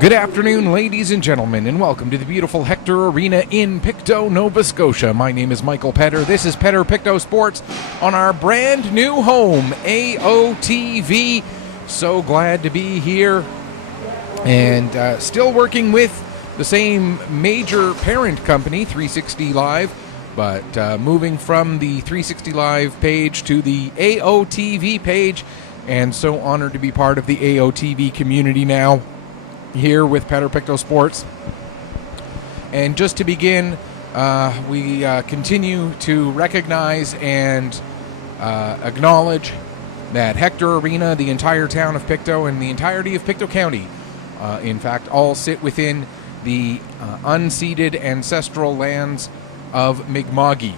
Good afternoon, ladies and gentlemen, and welcome to the beautiful Hector Arena in Pictou, Nova Scotia. My name is Michael Petter. This is Petter Pictou Sports on our brand new home, AOTV. So glad to be here and still working with the same major parent company, 360 Live, but moving from the 360 Live page to the AOTV page, and so honored to be part of the AOTV community now, here with Petter Pictou Sports. And just to begin, we continue to recognize and acknowledge that Hector Arena, the entire town of Pictou, and the entirety of Pictou County, in fact, all sit within the unceded ancestral lands of Mi'kma'ki.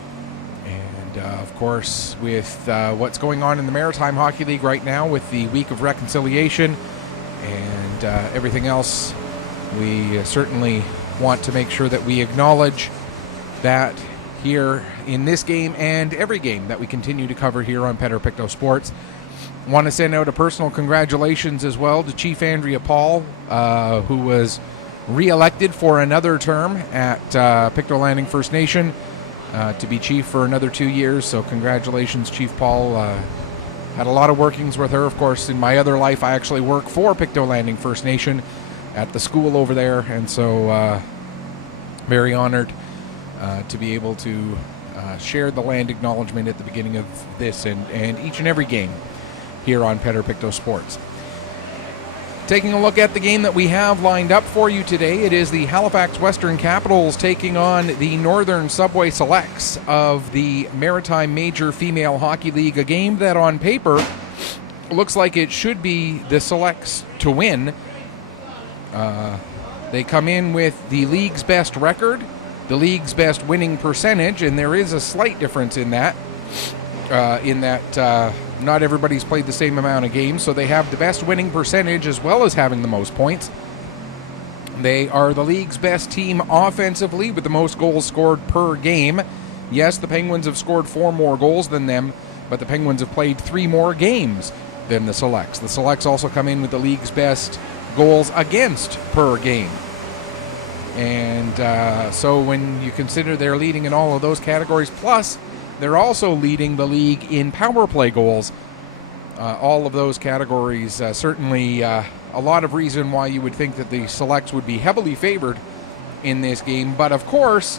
And of course, with what's going on in the Maritime Hockey League right now with the Week of Reconciliation and everything else, we certainly want to make sure that we acknowledge that here in this game and every game that we continue to cover here on Petter Pictou Sports. Want to send out a personal congratulations as well to Chief Andrea Paul, who was re-elected for another term at Pictou Landing First Nation to be chief for another 2 years. So congratulations, Chief Paul. Had a lot of workings with her. Of course, in my other life, I actually work for Pictou Landing First Nation at the school over there, and so very honored to be able to share the land acknowledgement at the beginning of this and each and every game here on Petter Pictou Sports. Taking a look at the game that we have lined up for you today, it is the Halifax Western Capitals taking on the Northern Subway Selects of the Maritime Major Female Hockey League, a game that on paper looks like it should be the Selects to win. They come in with the league's best record, the league's best winning percentage, and there is a slight difference in that, not everybody's played the same amount of games, so they have the best winning percentage as well as having the most points. They are the league's best team offensively with the most goals scored per game. Yes, the Penguins have scored 4 more goals than them, but the Penguins have played 3 more games than the Selects. The Selects also come in with the league's best goals against per game. And so when you consider they're leading in all of those categories, plus they're also leading the league in power play goals. All of those categories, certainly a lot of reason why you would think that the Selects would be heavily favored in this game. But of course,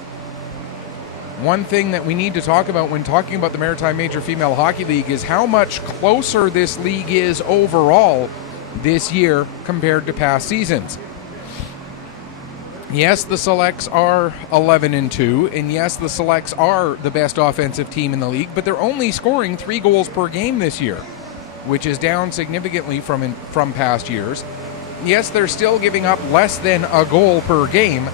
one thing that we need to talk about when talking about the Maritime Major Female Hockey League is how much closer this league is overall this year compared to past seasons. Yes, the Selects are 11-2, and yes, the Selects are the best offensive team in the league, but they're only scoring 3 goals per game this year, which is down significantly from past years. Yes, they're still giving up less than a goal per game,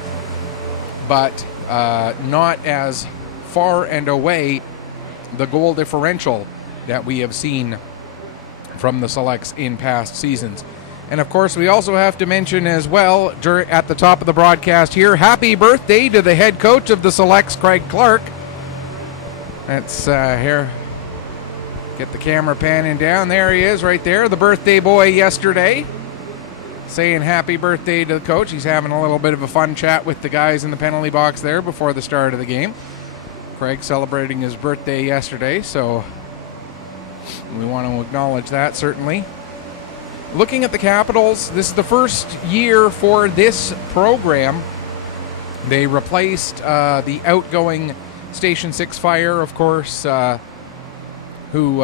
but not as far and away the goal differential that we have seen from the Selects in past seasons. And of course, we also have to mention as well, at the top of the broadcast here, happy birthday to the head coach of the Selects, Craig Clark. That's here. Get the camera panning down. There he is right there, the birthday boy yesterday. Saying happy birthday to the coach. He's having a little bit of a fun chat with the guys in the penalty box there before the start of the game. Craig celebrating his birthday yesterday, so we want to acknowledge that, certainly. Looking at the Capitals, this is the first year for this program. They replaced the outgoing Station 6 Fire, of course, who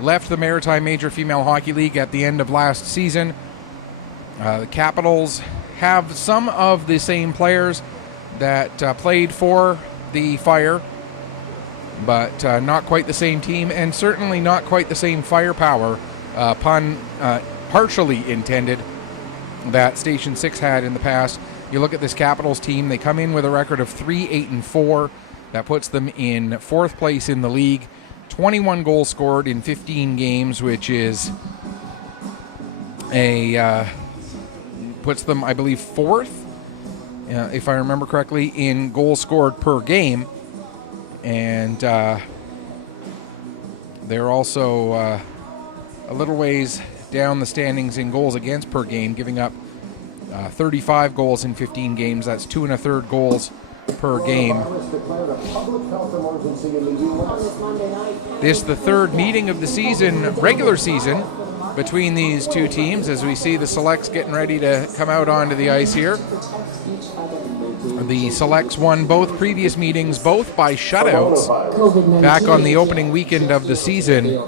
left the Maritime Major Female Hockey League at the end of last season. The Capitals have some of the same players that played for the Fire, but not quite the same team, and certainly not quite the same firepower, partially intended, that Station 6 had in the past. You look at this Capitals team, they come in with a record of 3-8-4. That puts them in 4th place in the league. 21 goals scored in 15 games, which is puts them, I believe, 4th, if I remember correctly, in goals scored per game. And they're also a little ways down the standings in goals against per game, giving up 35 goals in 15 games. That's 2 1/3 goals per game. This is the third meeting of the season, regular season, between these two teams, as we see the Selects getting ready to come out onto the ice here. The Selects won both previous meetings, both by shutouts, back on the opening weekend of the season,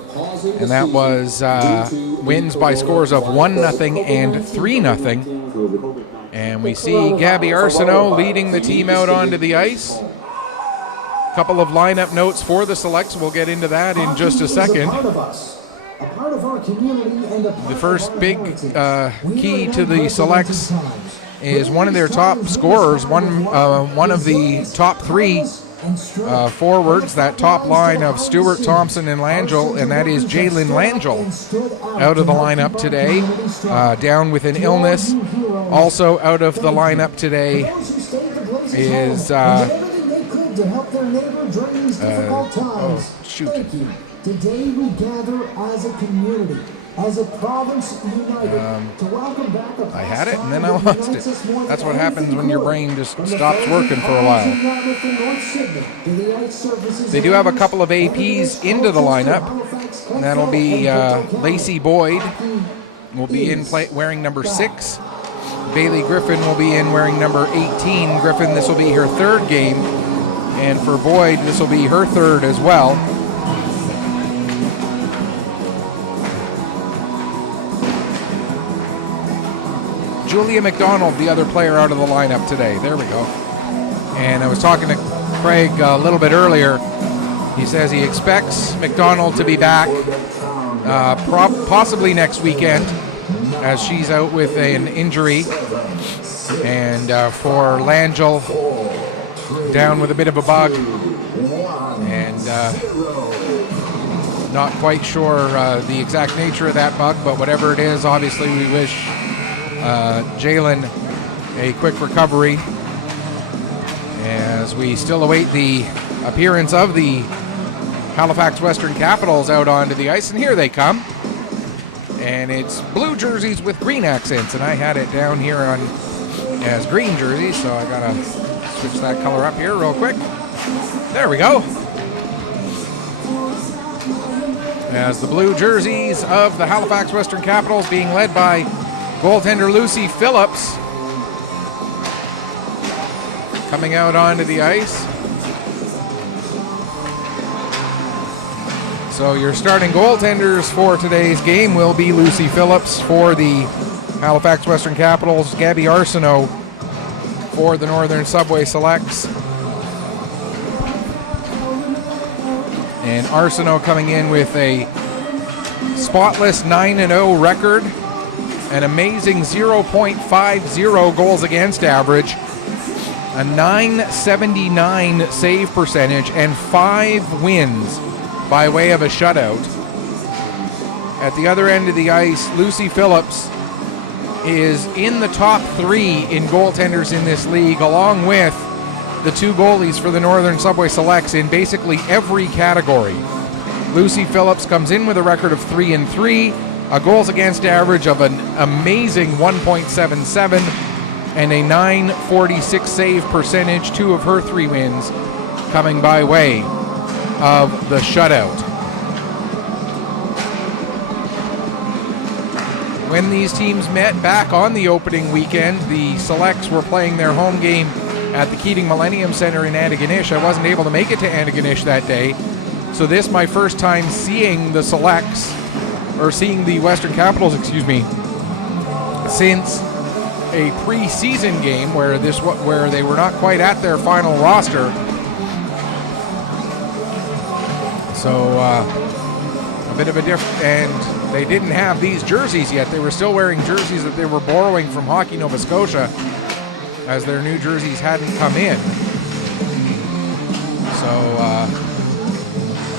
and that was wins by scores of 1-0 and 3-0. And we see Gabby Arsenault leading the team out onto the ice. A couple of lineup notes for the Selects. We'll get into that in just a second. The first big key to the Selects is one of their top scorers, one of the top three forwards, that top line of Stewart, Thompson, and Langell, and that is Jalen Langell, out of the lineup today, down with an illness. Also out of the lineup today is Today we gather as a community, as a province united, to welcome back a I had it and then I lost it. That's what happens when your brain just stops working for a while. They do have a couple of APs into the lineup. And that'll be Lacey Boyd will be in wearing number 6. Bailey Griffin will be in wearing number 18. Griffin, this will be her third game. And for Boyd, this will be her third as well. Julia McDonald, the other player out of the lineup today. There we go. And I was talking to Craig a little bit earlier. He says he expects McDonald to be back possibly next weekend, as she's out with an injury. And for Langell, down with a bit of a bug. And not quite sure the exact nature of that bug, but whatever it is, obviously we wish Jalen a quick recovery, as we still await the appearance of the Halifax Western Capitals out onto the ice. And here they come, and it's blue jerseys with green accents, and I had it down here on as green jerseys, so I gotta switch that color up here real quick. There we go. As the blue jerseys of the Halifax Western Capitals, being led by goaltender Lucy Phillips, coming out onto the ice. So your starting goaltenders for today's game will be Lucy Phillips for the Halifax Western Capitals, Gabby Arsenault for the Northern Subway Selects. And Arsenault coming in with a spotless 9-0 record, an amazing 0.50 goals against average, a .979 save percentage, and 5 wins by way of a shutout. At the other end of the ice, Lucy Phillips is in the top 3 in goaltenders in this league, along with the 2 goalies for the Northern Subway Selects in basically every category. Lucy Phillips comes in with a record of 3-3, a goals against average of an amazing 1.77, and a .946 save percentage. 2 of her 3 wins coming by way of the shutout. When these teams met back on the opening weekend, the Selects were playing their home game at the Keating Millennium Center in Antigonish. I wasn't able to make it to Antigonish that day, so this is my first time seeing the Selects, or seeing the Western Capitals, since a preseason game where they were not quite at their final roster. So a bit of a difference, and they didn't have these jerseys yet. They were still wearing jerseys that they were borrowing from Hockey Nova Scotia, as their new jerseys hadn't come in. So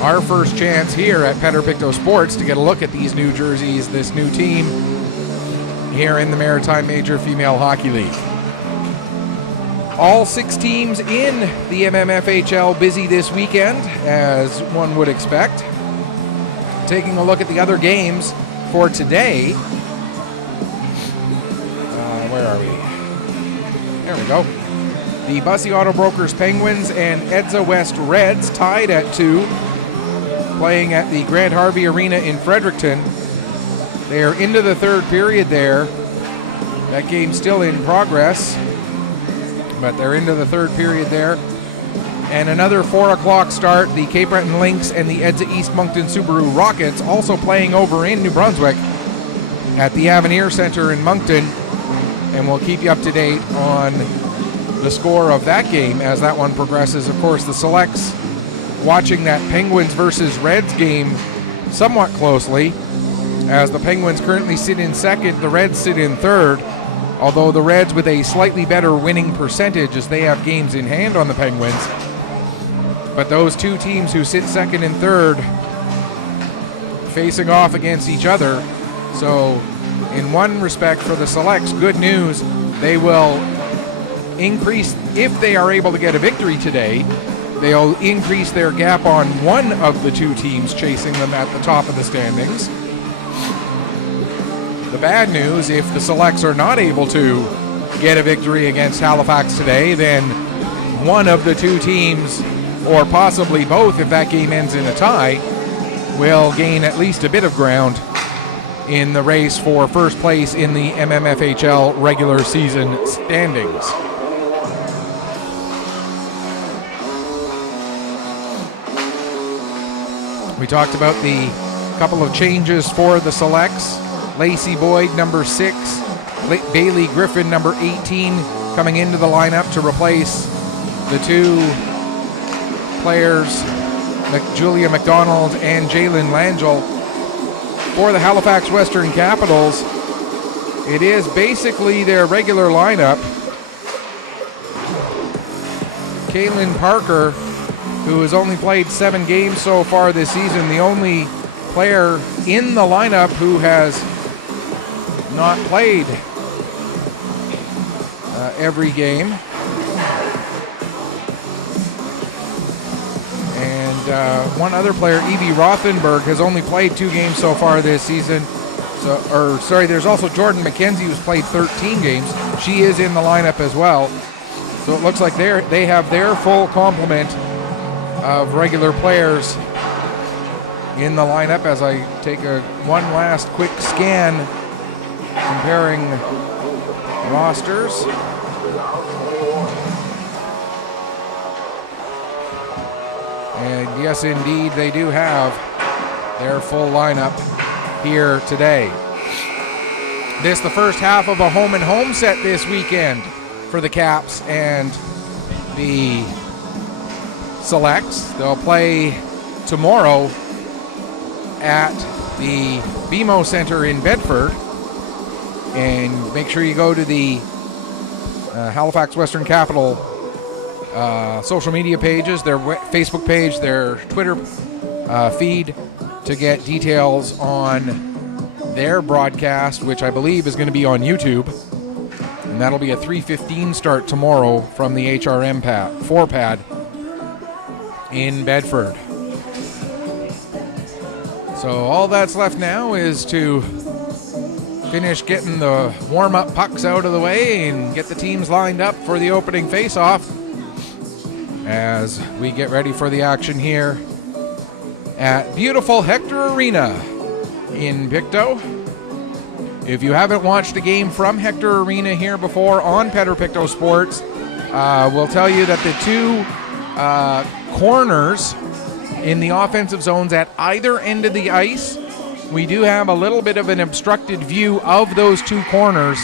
our first chance here at Pictou Sports to get a look at these new jerseys, this new team here in the Maritime Major Female Hockey League. All 6 teams in the MMFHL busy this weekend, as one would expect. Taking a look at the other games for today. Where are we? There we go. The Bussey Auto Brokers Penguins and Edza West Reds tied at 2, playing at the Grant Harvey Arena in Fredericton. They are into the third period there. That game's still in progress, but they're into the third period there. And another 4 o'clock start, the Cape Breton Lynx and the Edza East Moncton Subaru Rockets also playing over in New Brunswick at the Avenir Center in Moncton. And we'll keep you up to date on the score of that game as that one progresses. Of course, the Selects watching that Penguins versus Reds game somewhat closely, as the Penguins currently sit in second, the Reds sit in third, although the Reds with a slightly better winning percentage as they have games in hand on the Penguins. But those two teams who sit second and third facing off against each other. So in one respect, for the Selects, good news, they will increase, if they are able to get a victory today, they'll increase their gap on one of the two teams chasing them at the top of the standings. The bad news, if the Selects are not able to get a victory against Halifax today, then one of the two teams, or possibly both if that game ends in a tie, will gain at least a bit of ground in the race for first place in the MMFHL regular season standings. We talked about the couple of changes for the Selects. Lacey Boyd, number 6, Bailey Griffin, number 18, coming into the lineup to replace the two players, Julia McDonald and Jalen Langell. For the Halifax Western Capitals, it is basically their regular lineup. Caitlin Parker, who has only played 7 games so far this season, the only player in the lineup who has not played every game. And one other player, Evie Rothenberg, has only played 2 games so far this season. There's also Jordan McKenzie, who's played 13 games. She is in the lineup as well. So it looks like they have their full complement of regular players in the lineup as I take one last quick scan comparing rosters. And yes, indeed, they do have their full lineup here today. This the first half of a home and home set this weekend for the Caps and the Selects. They'll play tomorrow at the BMO Center in Bedford. And make sure you go to the Halifax Western Capital social media pages, their Facebook page, their Twitter feed, to get details on their broadcast, which I believe is going to be on YouTube. And that'll be a 3:15 start tomorrow from the HRM 4 pad in Bedford. So all that's left now is to finish getting the warm-up pucks out of the way and get the teams lined up for the opening face-off as we get ready for the action here at beautiful Hector Arena in Pictou. If you haven't watched the game from Hector Arena here before on Pictou Sports, we'll tell you that the two corners in the offensive zones at either end of the ice, we do have a little bit of an obstructed view of those two corners.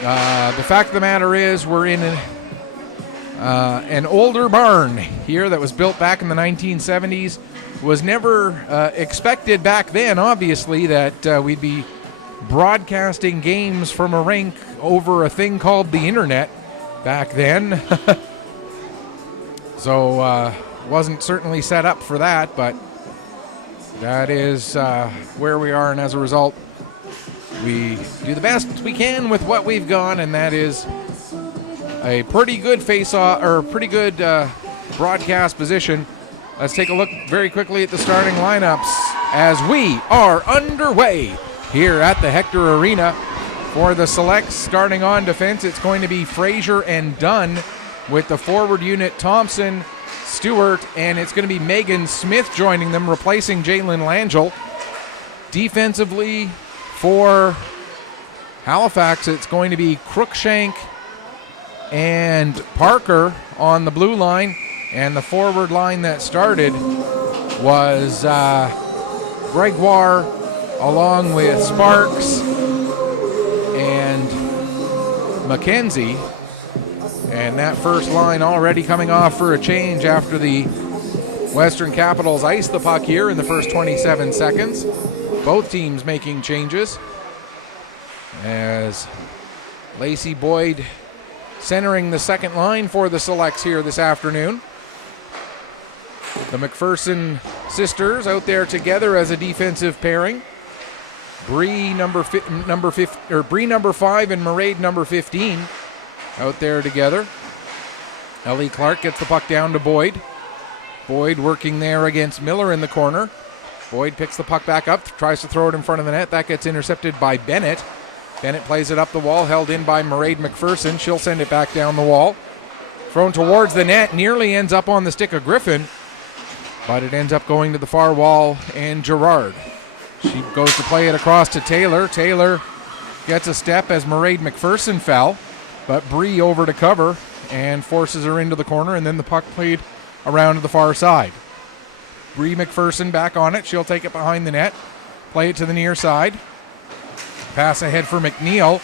The fact of the matter is we're in an older barn here that was built back in the 1970s. Was never expected back then, obviously, that we'd be broadcasting games from a rink over a thing called the internet back then. So wasn't certainly set up for that, but that is where we are, and as a result, we do the best we can with what we've got, and that is a pretty good face-off, or pretty good broadcast position. Let's take a look very quickly at the starting lineups. as we are underway here at the Hector Arena. For the Selects starting on defense, it's going to be Fraser and Dunn with the forward unit Thompson, Stewart, and it's going to be Megan Smith joining them, replacing Jalen Langell. Defensively for Halifax, it's going to be Cruikshank and Parker on the blue line, and the forward line that started was Gregoire along with Sparks and McKenzie. And that first line already coming off for a change after the Western Capitals iced the puck here in the first 27 seconds. Both teams making changes as Lacey Boyd centering the second line for the Selects here this afternoon. The McPherson sisters out there together as a defensive pairing. Bree number 5 and Mairead number 15 out there together. Ellie Clark gets the puck down to Boyd. Boyd working there against Miller in the corner. Boyd picks the puck back up, tries to throw it in front of the net. That gets intercepted by Bennett. Bennett plays it up the wall, held in by Mairead McPherson. She'll send it back down the wall. Thrown towards the net, nearly ends up on the stick of Griffin, but it ends up going to the far wall and Gerard. She goes to play it across to Taylor. Taylor gets a step as Mairead McPherson fell, but Bree over to cover and forces her into the corner, and then the puck played around to the far side. Bree McPherson back on it. She'll take it behind the net, play it to the near side. Pass ahead for McNeil,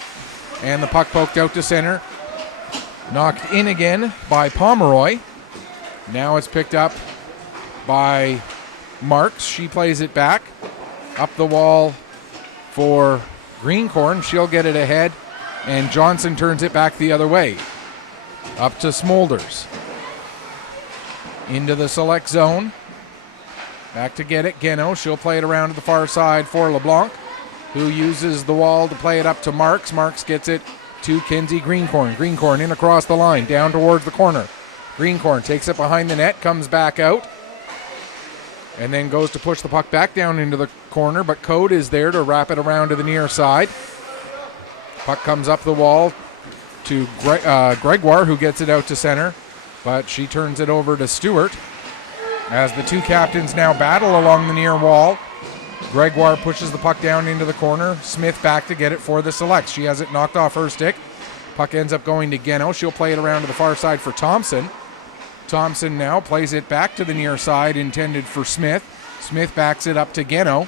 and the puck poked out to center. Knocked in again by Pomeroy. Now it's picked up by Marks. She plays it back. Up the wall for Greencorn. She'll get it ahead, and Johnson turns it back the other way. Up to Smolders. Into the Select zone. Back to get it. Geno. She'll play it around to the far side for LeBlanc, who uses the wall to play it up to Marks. Marks gets it to Kenzie Greencorn. Greencorn in across the line, down towards the corner. Greencorn takes it behind the net, comes back out, and then goes to push the puck back down into the corner, but Code is there to wrap it around to the near side. Puck comes up the wall to Gregoire, who gets it out to center, but she turns it over to Stewart as the two captains now battle along the near wall. Gregoire pushes the puck down into the corner. Smith back to get it for the Selects. She has it knocked off her stick. Puck ends up going to Geno. She'll play it around to the far side for Thompson. Thompson now plays it back to the near side, intended for Smith. Smith backs it up to Geno.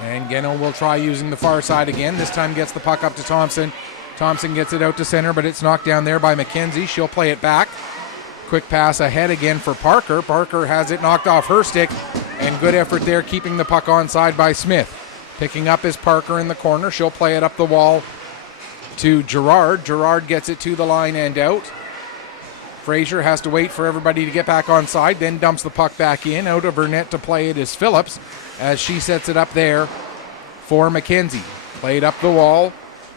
And Geno will try using the far side again. This time gets the puck up to Thompson. Thompson gets it out to center, but it's knocked down there by McKenzie. She'll play it back. Quick pass ahead again for Parker. Parker has it knocked off her stick, and good effort there keeping the puck onside by Smith. Picking up is Parker in the corner. She'll play it up the wall to Gerard. Gerard gets it to the line and out. Fraser has to wait for everybody to get back onside, then dumps the puck back in. Out of her net to play it is Phillips as she sets it up there for McKenzie. Played up the wall,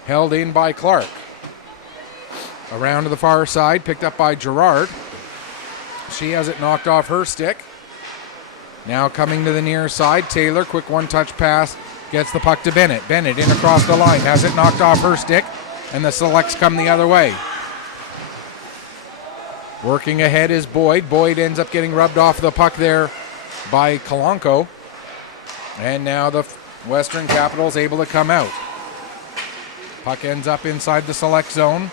held in by Clark. Around to the far side, picked up by Gerard. She has it knocked off her stick. Now coming to the near side, Taylor, quick one-touch pass, gets the puck to Bennett. Bennett in across the line, has it knocked off her stick, and the Selects come the other way. Working ahead is Boyd. Boyd ends up getting rubbed off the puck there by Kalanko. And now the Western Capitals able to come out. Puck ends up inside the Select zone.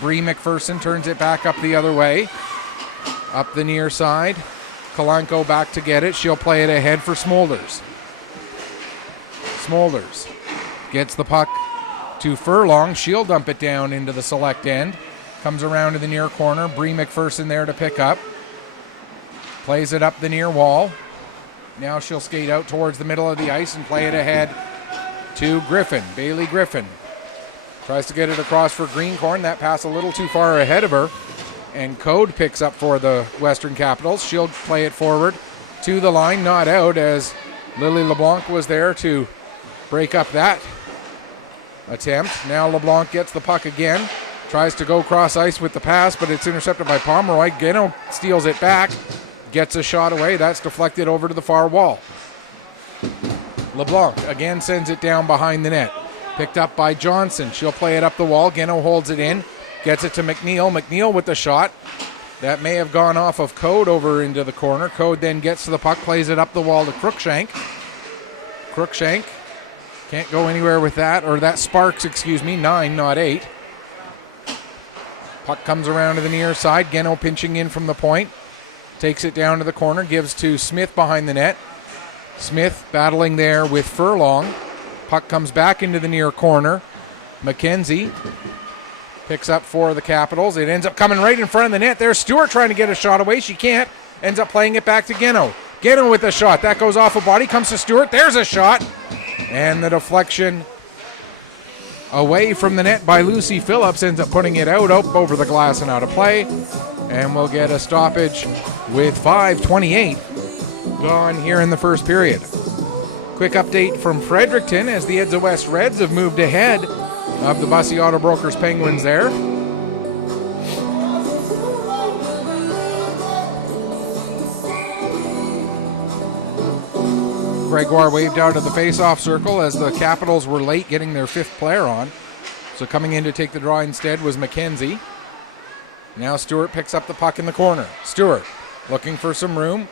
Bree McPherson turns it back up the other way. Up the near side. Kalanko back to get it. She'll play it ahead for Smolders. Smolders gets the puck to Furlong. She'll dump it down into the Select end. Comes around to the near corner. Bree McPherson there to pick up. Plays it up the near wall. Now she'll skate out towards the middle of the ice and play it ahead to Griffin. Bailey Griffin tries to get it across for Greencorn. That pass a little too far ahead of her. And Code picks up for the Western Capitals. She'll play it forward to the line. Not out as Lily LeBlanc was there to break up that attempt. Now LeBlanc gets the puck again. Tries to go cross ice with the pass, but it's intercepted by Pomeroy. Geno steals it back. Gets a shot away. That's deflected over to the far wall. LeBlanc again sends it down behind the net. Picked up by Johnson. She'll play it up the wall. Geno holds it in. Gets it to McNeil. McNeil with the shot. That may have gone off of Code over into the corner. Code then gets to the puck, plays it up the wall to Cruikshank. Cruikshank can't go anywhere with that, or that Sparks, 9, not 8. Puck comes around to the near side. Geno pinching in from the point. Takes it down to the corner, gives to Smith behind the net. Smith battling there with Furlong. Puck comes back into the near corner. McKenzie picks up for the Capitals. It ends up coming right in front of the net. There's Stewart trying to get a shot away. She can't. Ends up playing it back to Geno. Geno with the shot. That goes off a body. Comes to Stewart. There's a shot. And the deflection away from the net by Lucy Phillips ends up putting it out over the glass and out of play. And we'll get a stoppage with 5:28 gone here in the first period. Quick update from Fredericton as the Edsa West Reds have moved ahead of the Bussy Auto Brokers Penguins there. Gregoire waved out of the face-off circle as the Capitals were late getting their 5th player on. So coming in to take the draw instead was McKenzie. Now Stewart picks up the puck in the corner. Stewart looking for some room.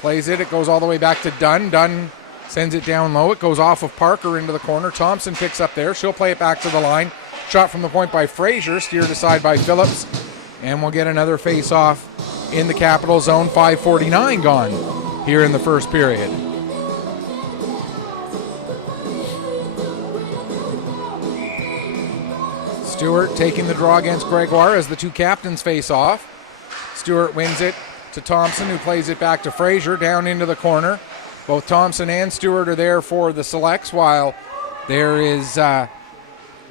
Plays it. It goes all the way back to Dunn. Dunn sends it down low. It goes off of Parker into the corner. Thompson picks up there. She'll play it back to the line. Shot from the point by Fraser. Steered aside by Phillips. And we'll get another face-off in the Capital zone. 5:49 gone here in the first period. Stewart taking the draw against Gregoire as the two captains face off. Stewart wins it to Thompson, who plays it back to Fraser down into the corner. Both Thompson and Stewart are there for the selects, while there is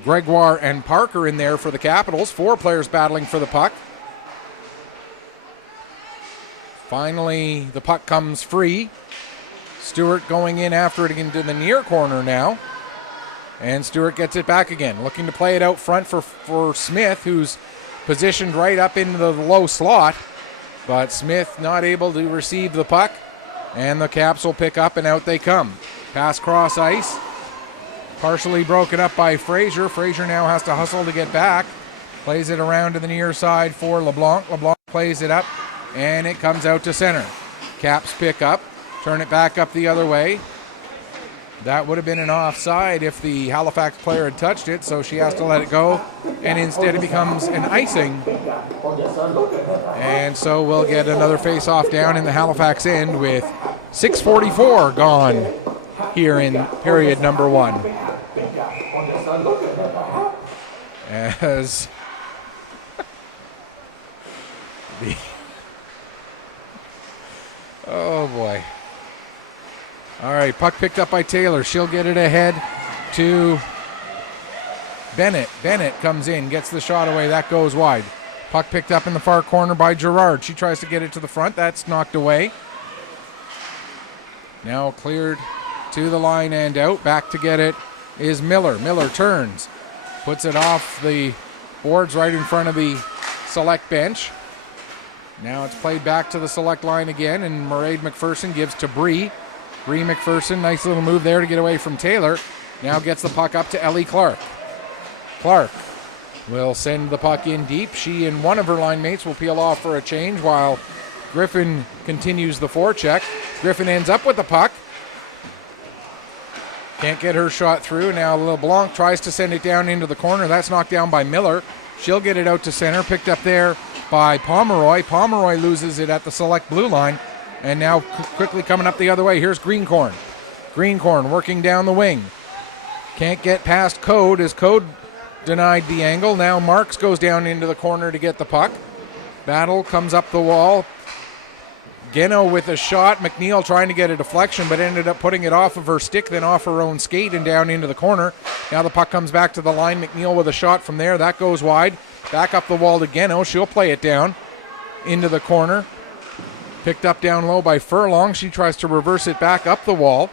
Gregoire and Parker in there for the Capitals. 4 players battling for the puck. Finally, the puck comes free. Stewart going in after it into the near corner now. And Stewart gets it back again, looking to play it out front for Smith, who's positioned right up into the low slot. But Smith not able to receive the puck, and the Caps will pick up, and out they come. Pass cross ice, partially broken up by Fraser. Fraser now has to hustle to get back. Plays it around to the near side for LeBlanc. LeBlanc plays it up, and it comes out to center. Caps pick up, turn it back up the other way. That would have been an offside if the Halifax player had touched it, so she has to let it go, and instead it becomes an icing. And so we'll get another face-off down in the Halifax end with 6:44 gone here in period number 1. As the oh boy. All right, puck picked up by Taylor. She'll get it ahead to Bennett. Bennett comes in, gets the shot away. That goes wide. Puck picked up in the far corner by Gerard. She tries to get it to the front. That's knocked away. Now cleared to the line and out. Back to get it is Miller. Miller turns, puts it off the boards right in front of the select bench. Now it's played back to the select line again, and Mairead McPherson gives to Bree. Bree McPherson, nice little move there to get away from Taylor. Now gets the puck up to Ellie Clark. Clark will send the puck in deep. She and one of her line mates will peel off for a change while Griffin continues the forecheck. Griffin ends up with the puck. Can't get her shot through. Now LeBlanc tries to send it down into the corner. That's knocked down by Miller. She'll get it out to center. Picked up there by Pomeroy. Pomeroy loses it at the select blue line. And now quickly coming up the other way. Here's Greencorn. Greencorn working down the wing. Can't get past Code as Code denied the angle. Now Marks goes down into the corner to get the puck. Battle comes up the wall. Geno with a shot. McNeil trying to get a deflection, but ended up putting it off of her stick, then off her own skate and down into the corner. Now the puck comes back to the line. McNeil with a shot from there. That goes wide. Back up the wall to Geno. She'll play it down into the corner. Picked up down low by Furlong. She tries to reverse it back up the wall.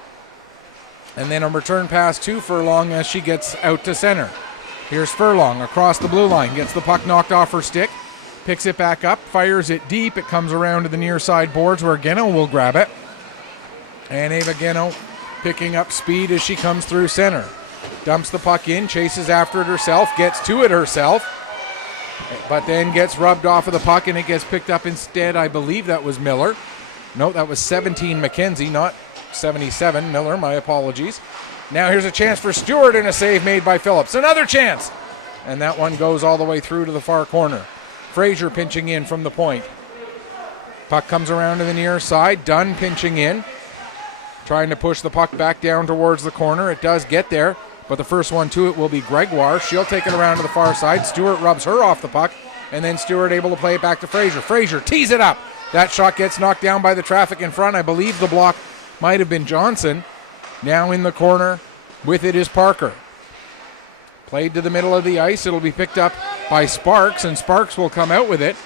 And then a return pass to Furlong as she gets out to center. Here's Furlong across the blue line. Gets the puck knocked off her stick. Picks it back up. Fires it deep. It comes around to the near side boards where Geno will grab it. And Ava Geno picking up speed as she comes through center. Dumps the puck in, chases after it herself, gets to it herself, but then gets rubbed off of the puck, and it gets picked up instead. I believe that was Miller. No, that was 17 McKenzie, not 77 Miller. My apologies. Now here's a chance for Stewart and a save made by Phillips. Another chance! And that one goes all the way through to the far corner. Fraser pinching in from the point. Puck comes around to the near side. Dunn pinching in. Trying to push the puck back down towards the corner. It does get there, but the first one to it will be Gregoire. She'll take it around to the far side. Stewart rubs her off the puck, and then Stewart able to play it back to Fraser. Fraser tees it up. That shot gets knocked down by the traffic in front. I believe the block might have been Johnson. Now in the corner with it is Parker. Played to the middle of the ice. It'll be picked up by Sparks, and Sparks will come out with it.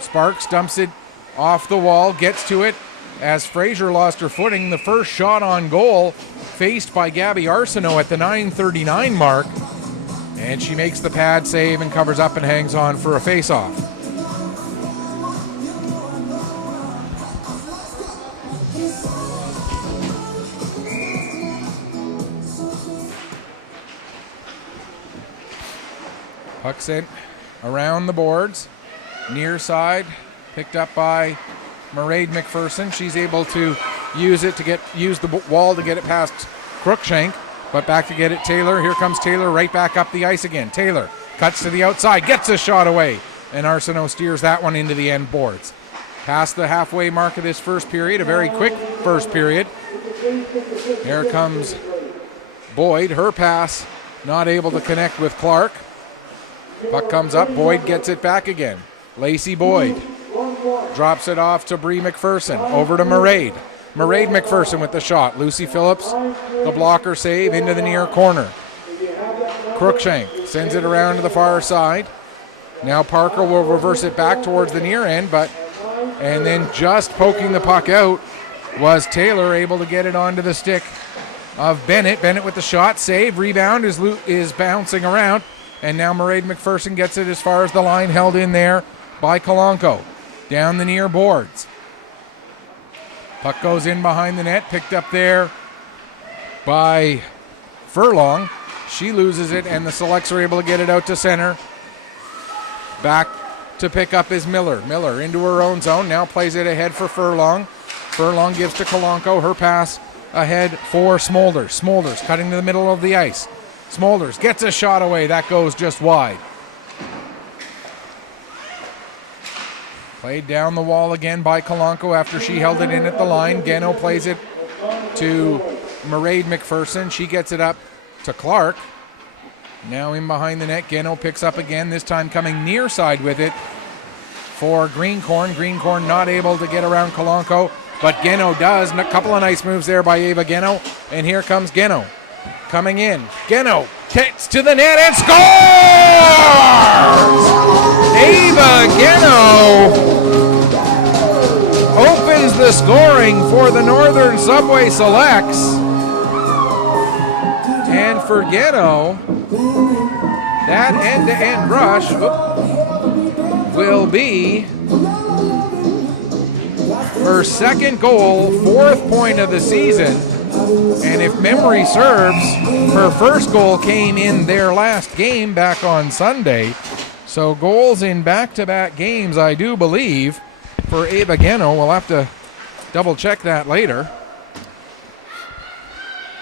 Sparks dumps it off the wall, gets to it as Fraser lost her footing. The first shot on goal faced by Gabby Arsenault at the 9:39 mark, and she makes the pad save and covers up and hangs on for a face-off. Puck sent around the boards, near side, picked up by Mairead McPherson. She's able to use the wall to get it past Cruikshank, but back to get it Taylor. Here comes Taylor right back up the ice again. Taylor cuts to the outside, gets a shot away, and Arsenault steers that one into the end boards. Past the halfway mark of this first period, a very quick first period. Here comes Boyd, her pass not able to connect with Clark. Puck comes up, Boyd gets it back again. Lacey Boyd drops it off to Bree McPherson, over to Mairead. Mairead McPherson with the shot. Lucy Phillips, the blocker save into the near corner. Cruikshank sends it around to the far side. Now Parker will reverse it back towards the near end, and then just poking the puck out was Taylor, able to get it onto the stick of Bennett. Bennett with the shot, save, rebound is bouncing around. And now Mairead McPherson gets it as far as the line, held in there by Kalanko. Down the near boards. Puck goes in behind the net, picked up there by Furlong. She loses it, and the Selects are able to get it out to center. Back to pick up is Miller. Miller into her own zone, now plays it ahead for Furlong. Furlong gives to Kalanko, her pass ahead for Smolders. Smolders cutting to the middle of the ice. Smolders gets a shot away. That goes just wide. Played down the wall again by Kalanko after she held it in at the line. Geno plays it to Mairead McPherson. She gets it up to Clark. Now in behind the net. Geno picks up again, this time coming near side with it for Greencorn. Greencorn not able to get around Kalanko, but Geno does. A couple of nice moves there by Ava Geno. And here comes Geno. Coming in, Geno kicks to the net and scores! Ava Geno opens the scoring for the Northern Subway Selects. And for Geno, that end-to-end rush will be her second goal, fourth point of the season. And if memory serves, her first goal came in their last game back on Sunday. So goals in back-to-back games, I do believe, for Ava Geno. We'll have to double-check that later.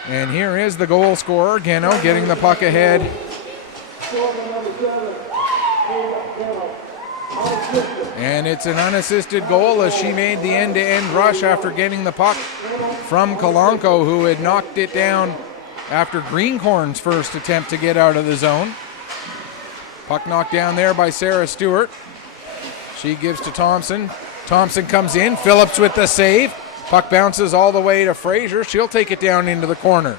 And here is the goal scorer, Geno, getting the puck ahead. And it's an unassisted goal as she made the end-to-end rush after getting the puck from Kalanko, who had knocked it down after Greencorn's first attempt to get out of the zone. Puck knocked down there by Sarah Stewart. She gives to Thompson. Thompson comes in. Phillips with the save. Puck bounces all the way to Fraser. She'll take it down into the corner.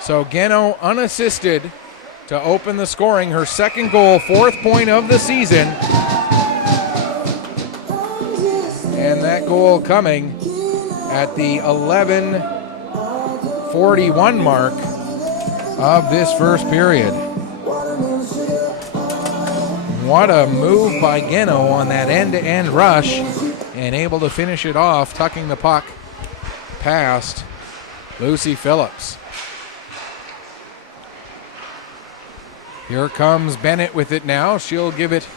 So Geno unassisted to open the scoring. Her second goal, fourth point of the season. And that goal coming at the 11:41 mark of this first period. What a move by Geno on that end-to-end rush, and able to finish it off, tucking the puck past Lucy Phillips. Here comes Bennett with it now. She'll give it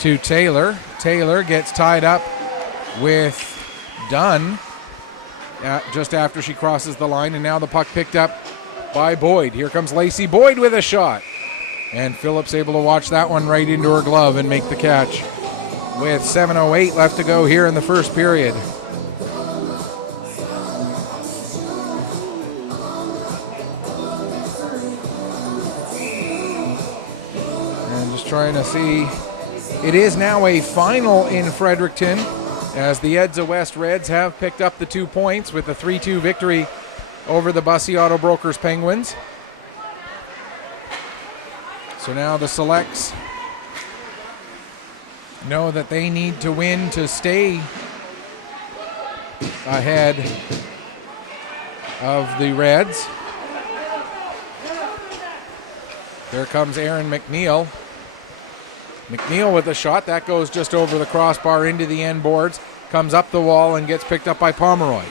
to Taylor. Taylor gets tied up with Dunn just after she crosses the line, and now the puck picked up by Boyd. Here comes Lacey Boyd with a shot. And Phillips able to watch that one right into her glove and make the catch. With 7:08 left to go here in the first period. And just trying to see. It is now a final in Fredericton as the Edsa West Reds have picked up the 2 points with a 3-2 victory over the Bussey Auto Brokers Penguins. So now the Selects know that they need to win to stay ahead of the Reds. Here comes Aaron McNeil. McNeil with a shot. That goes just over the crossbar into the end boards. Comes up the wall and gets picked up by Pomeroy.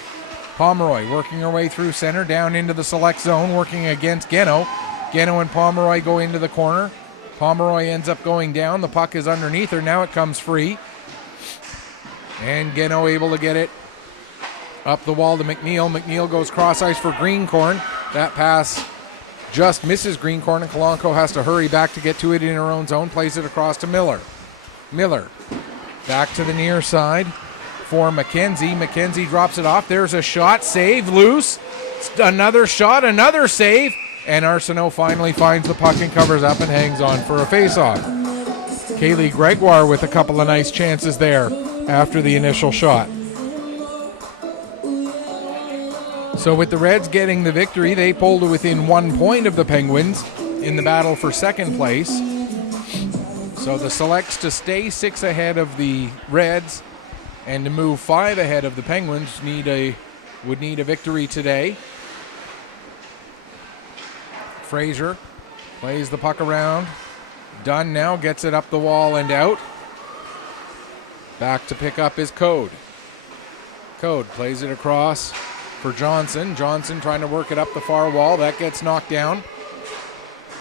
Pomeroy working her way through center, down into the select zone, working against Geno. Geno and Pomeroy go into the corner. Pomeroy ends up going down. The puck is underneath her. Now it comes free. And Geno able to get it up the wall to McNeil. McNeil goes cross ice for Greencorn. That pass just misses Greencorn, and Kalanko has to hurry back to get to it in her own zone. Plays it across to Miller. Miller back to the near side for McKenzie. McKenzie drops it off. There's a shot. Save. Loose. Another shot. Another save. And Arsenault finally finds the puck and covers up and hangs on for a face-off. Kaylee Gregoire with a couple of nice chances there after the initial shot. So with the Reds getting the victory, they pulled to within 1 point of the Penguins in the battle for second place. So the Selects to stay 6 ahead of the Reds and to move 5 ahead of the Penguins would need a victory today. Fraser plays the puck around. Dunn now gets it up the wall and out. Back to pick up is Code. Code plays it across for Johnson. Johnson trying to work it up the far wall. That gets knocked down.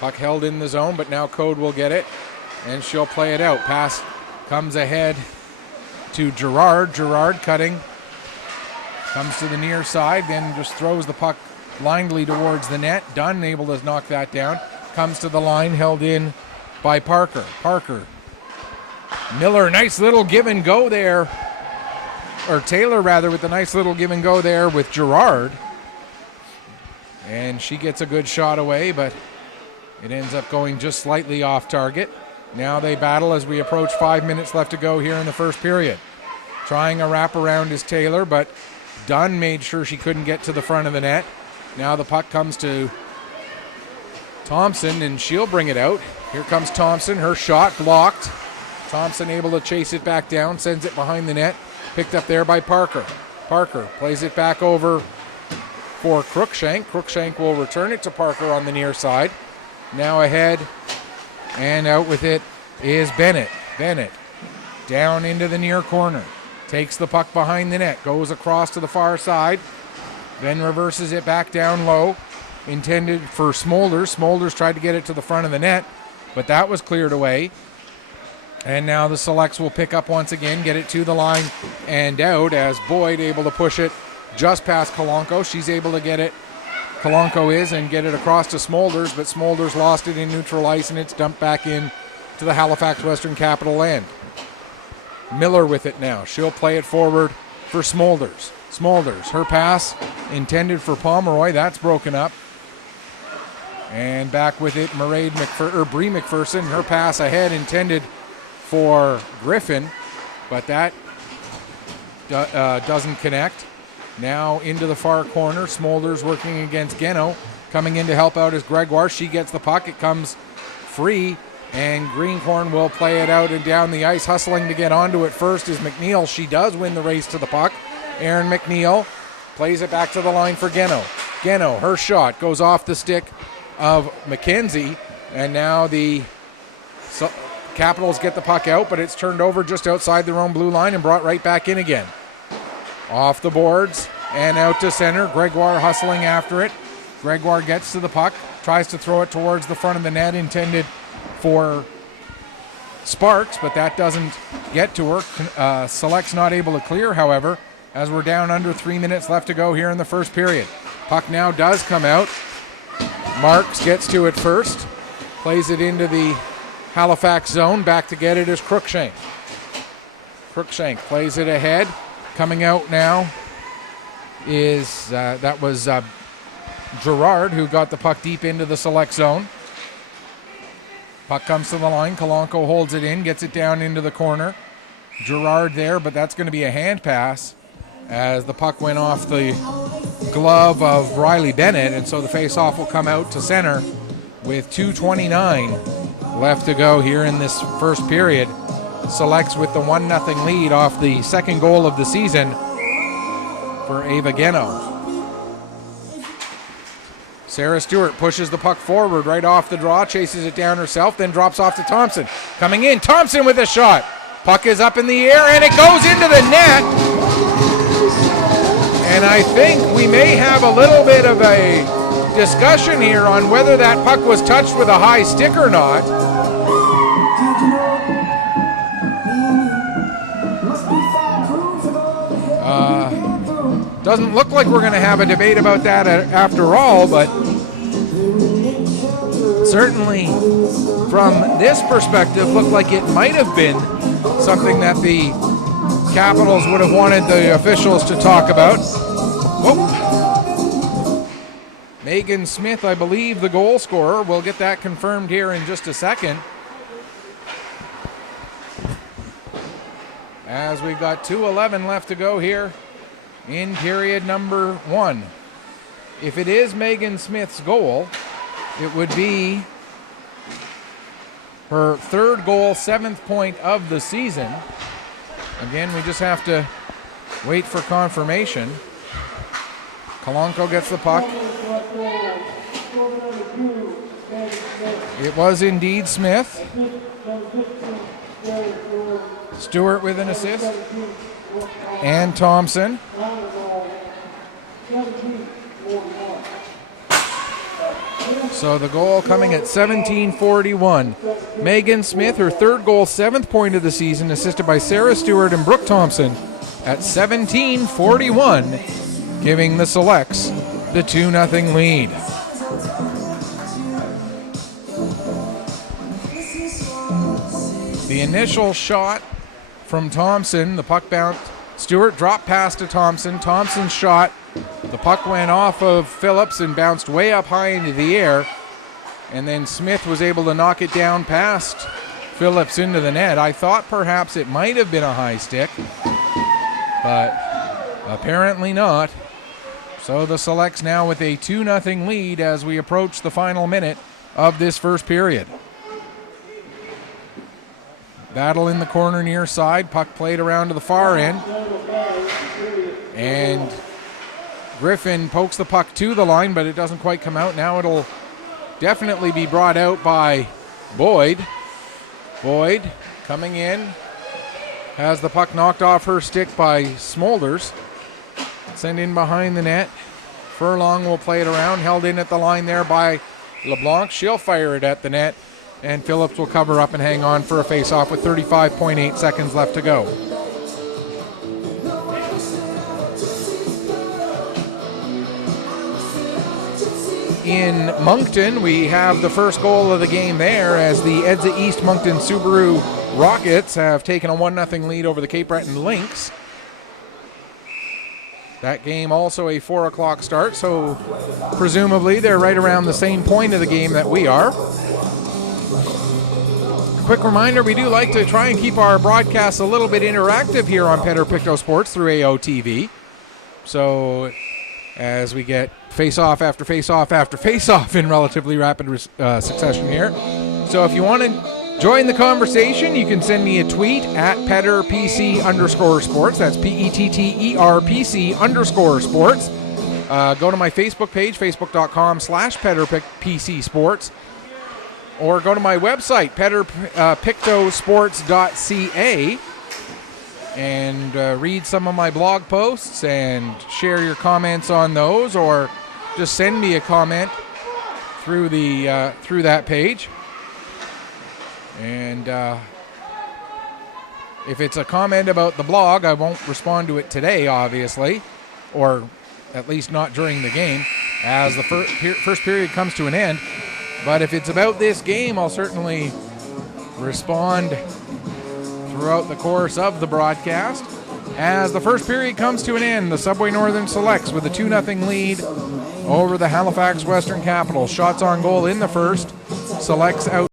Puck held in the zone, but now Code will get it, and she'll play it out. Pass comes ahead to Gerard. Gerard cutting. Comes to the near side, then just throws the puck blindly towards the net. Dunn able to knock that down. Comes to the line, held in by Parker. Parker. Miller, nice little give and go there. Or Taylor, rather, with a nice little give and go there with Gerard. And she gets a good shot away, but it ends up going just slightly off target. Now they battle as we approach 5 minutes left to go here in the first period. Trying a wraparound is Taylor, but Dunn made sure she couldn't get to the front of the net. Now the puck comes to Thompson, and she'll bring it out. Here comes Thompson. Her shot blocked. Thompson able to chase it back down, sends it behind the net. Picked up there by Parker. Parker plays it back over for Cruikshank. Cruikshank will return it to Parker on the near side. Now ahead and out with it is Bennett. Bennett down into the near corner. Takes the puck behind the net. Goes across to the far side. Then reverses it back down low. Intended for Smolders. Smolders tried to get it to the front of the net, but that was cleared away. And now the Selects will pick up once again, get it to the line and out as Boyd able to push it just past Kalanko. She's able to get it, Kalanko is, and get it across to Smolders, but Smolders lost it in neutral ice and it's dumped back in to the Halifax Western Capital end. Miller with it now. She'll play it forward for Smolders. Smolders, her pass intended for Pomeroy. That's broken up. And back with it, Brie McPherson. Her pass ahead intended for Griffin, but that doesn't connect. Now into the far corner. Smolders working against Geno. Coming in to help out is Gregoire. She gets the puck. It comes free, and Greencorn will play it out and down the ice. Hustling to get onto it first is McNeil. She does win the race to the puck. Aaron McNeil plays it back to the line for Geno. Geno, her shot goes off the stick of McKenzie, and now the Capitals get the puck out, but it's turned over just outside their own blue line and brought right back in again. Off the boards And out to center. Gregoire hustling after it. Gregoire gets to the puck, tries to throw it towards the front of the net, intended for Sparks, but that doesn't get to her. Select's not able to clear, however, as we're down under 3 minutes left to go here in the first period. Puck now does come out. Marks gets to it first, plays it into the Halifax zone. Back to get it is Cruikshank. Cruikshank plays it ahead. Coming out now is, that was Gerard, who got the puck deep into the Select zone. Puck comes to the line. Kalanko holds it in, gets it down into the corner. Gerard there, but that's going to be a hand pass as the puck went off the glove of Riley Bennett, and so the face-off will come out to center with 2:29 left to go here in this first period. Selects with the 1-0 lead off the second goal of the season for Ava Geno. Sarah Stewart pushes the puck forward right off the draw, chases it down herself, then drops off to Thompson. Coming in, Thompson with a shot. Puck is up in the air, and it goes into the net. And I think we may have a little bit of a discussion here on whether that puck was touched with a high stick or not. Doesn't look like we're going to have a debate about that after all, but certainly from this perspective looked like it might have been something that the Capitals would have wanted the officials to talk about. Whoa. Megan Smith, I believe, the goal scorer. We'll get that confirmed here in just a second. As we've got 2:11 left to go here in period number 1. If it is Megan Smith's goal, it would be her third goal, 7th point of the season. Again, we just have to wait for confirmation. Kalanko gets the puck. It was indeed Smith. Stewart with an assist. And Thompson. So the goal coming at 17:41. Megan Smith, her third goal, 7th point of the season, assisted by Sarah Stewart and Brooke Thompson at 17:41, giving the Selects the 2-0 lead. The initial shot from Thompson, the puck bounced. Stewart dropped pass to Thompson. Thompson's shot, the puck went off of Phillips and bounced way up high into the air. And then Smith was able to knock it down past Phillips into the net. I thought perhaps it might have been a high stick, but apparently not. So the Selects now with a 2-0 lead as we approach the final minute of this first period. Battle in the corner near side. Puck played around to the far end. And Griffin pokes the puck to the line, but it doesn't quite come out. Now it'll definitely be brought out by Boyd. Boyd coming in. Has the puck knocked off her stick by Smolders. Sent in behind the net. Furlong will play it around. Held in at the line there by LeBlanc. She'll fire it at the net. And Phillips will cover up and hang on for a face-off with 35.8 seconds left to go. In Moncton, we have the first goal of the game there as the Edsa East Moncton Subaru Rockets have taken a 1-0 lead over the Cape Breton Lynx. That game also a 4 o'clock start, so presumably they're right around the same point of the game that we are. Quick reminder, we do like to try and keep our broadcasts a little bit interactive here on Pictou Sports through AOTV. So as we get face-off after face-off after face-off in relatively rapid succession here. So if you want to join the conversation, you can send me a tweet at PetterPC_sports. That's PETTERPC_sports. Go to my Facebook page, facebook.com/PetterPCsports. Or go to my website, pictousports.ca, and read some of my blog posts and share your comments on those, or just send me a comment through the through that page. And if it's a comment about the blog, I won't respond to it today, obviously, or at least not during the game, as the first period comes to an end. But if it's about this game, I'll certainly respond throughout the course of the broadcast. As the first period comes to an end, the Subway Northern selects with a 2-0 lead over the Halifax Western Capitals. Shots on goal in the first. Selects out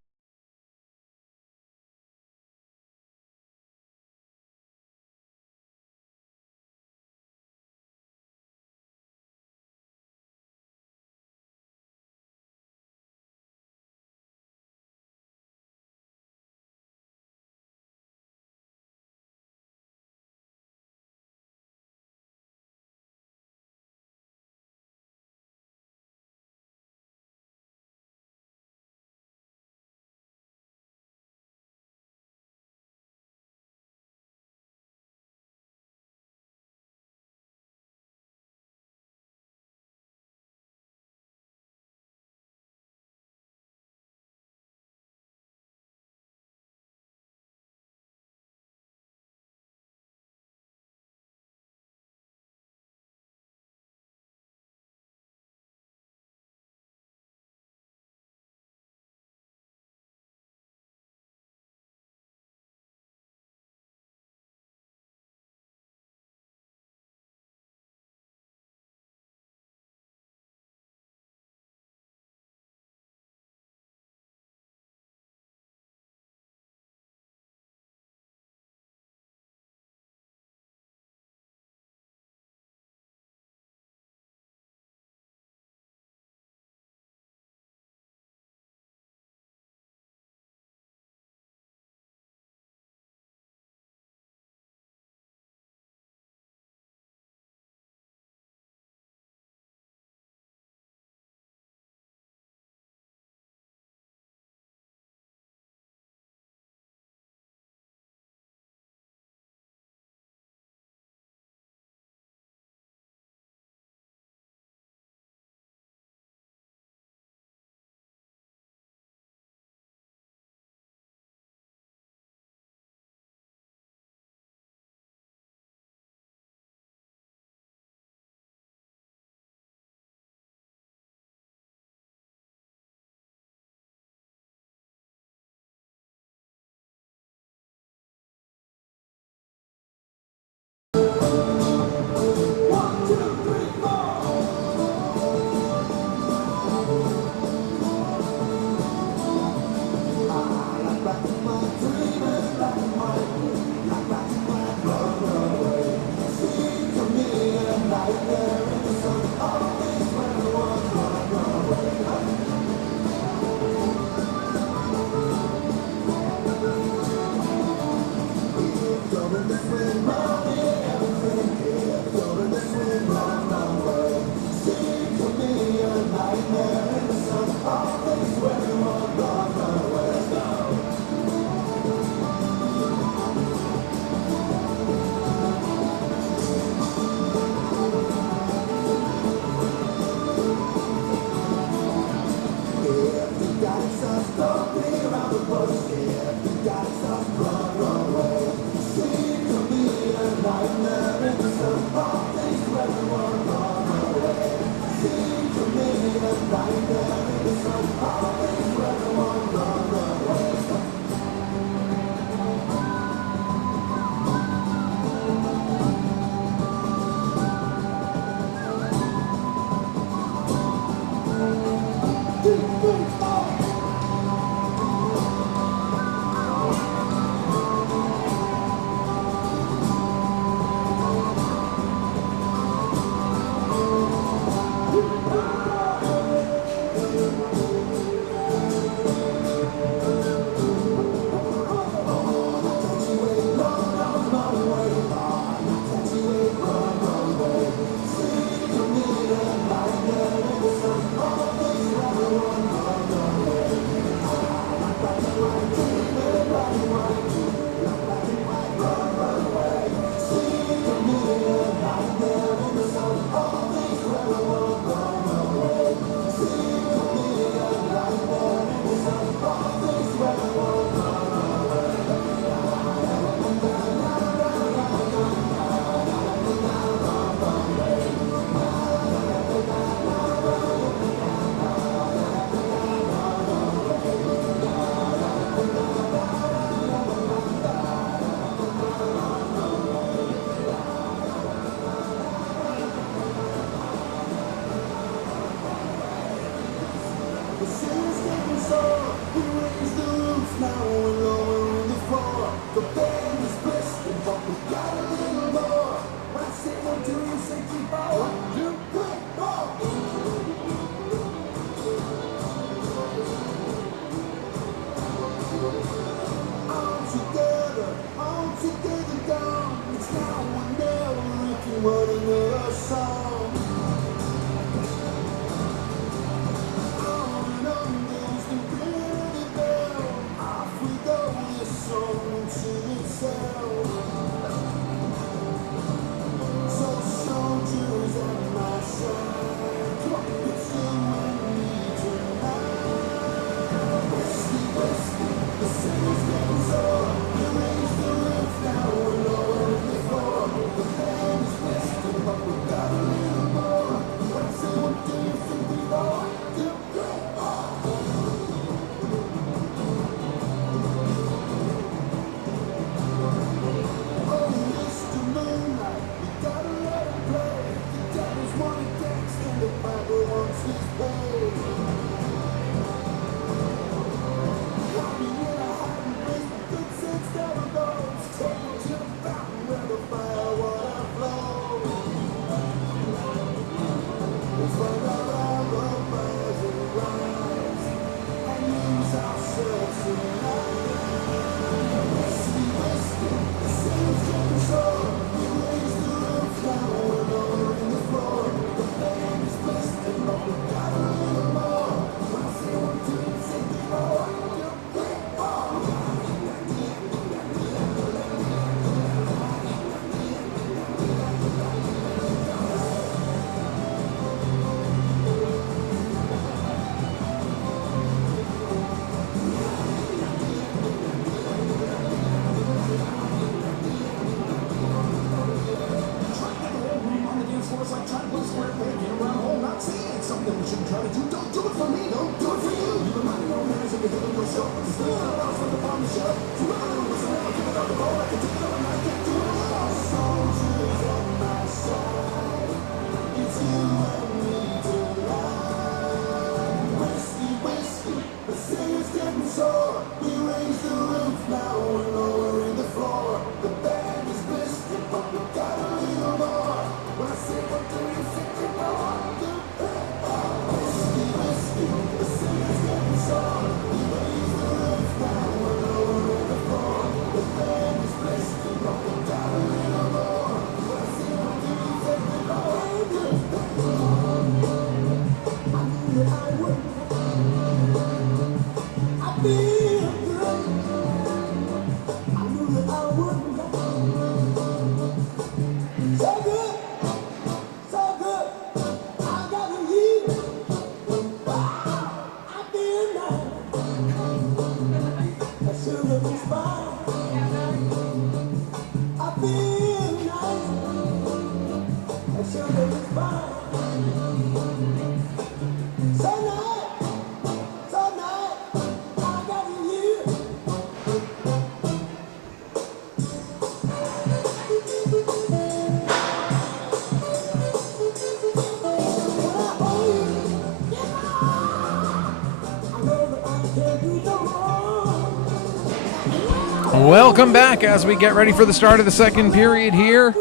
Welcome back as we get ready for the start of the second period here,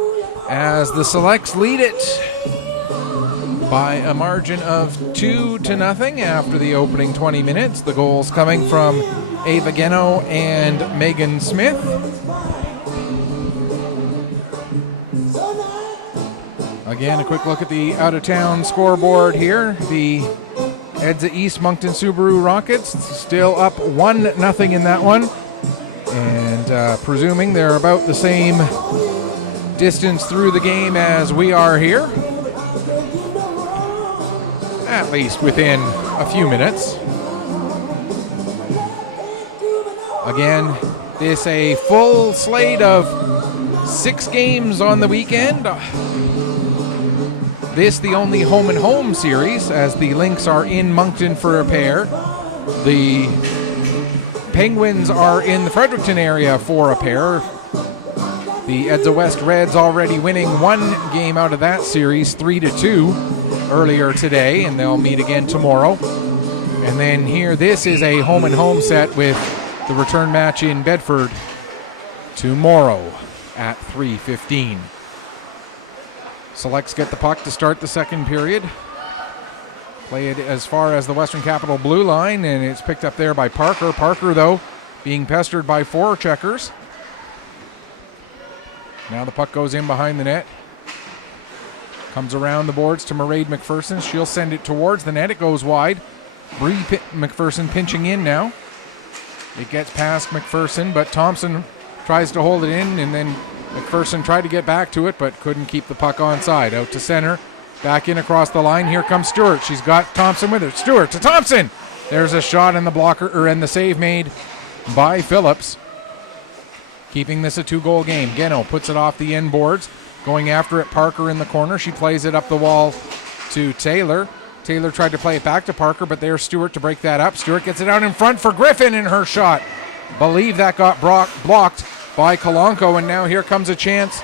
as the Selects lead it by a margin of 2-0 after the opening 20 minutes. The goals coming from Ava Geno and Megan Smith. Again, a quick look at the out-of-town scoreboard here. The Edsa East Moncton Subaru Rockets still up 1-0 in that one. And presuming they're about the same distance through the game as we are here, at least within a few minutes. Again, this a full slate of 6 games on the weekend. This the only home and home series, as the Lynx are in Moncton for a pair. The Penguins are in the Fredericton area for a pair. The Edsa West Reds already winning 1 game out of that series, 3-2 earlier today, and they'll meet again tomorrow. And then here, this is a home and home set with the return match in Bedford tomorrow at 3:15. Selects get the puck to start the second period. Play it as far as the Western Capital blue line, and it's picked up there by Parker. Parker, though, being pestered by 4 checkers. Now the puck goes in behind the net. Comes around the boards to Mairead McPherson. She'll send it towards the net. It goes wide. Bree McPherson pinching in now. It gets past McPherson, but Thompson tries to hold it in, and then McPherson tried to get back to it, but couldn't keep the puck onside. Out to center. Back in across the line. Here comes Stewart. She's got Thompson with her. Stewart to Thompson. There's a shot in the blocker, and the save made by Phillips. Keeping this a 2-goal game. Geno puts it off the end boards. Going after it, Parker in the corner. She plays it up the wall to Taylor. Taylor tried to play it back to Parker, but there's Stewart to break that up. Stewart gets it out in front for Griffin in her shot. Believe that got blocked by Kalanko, and now here comes a chance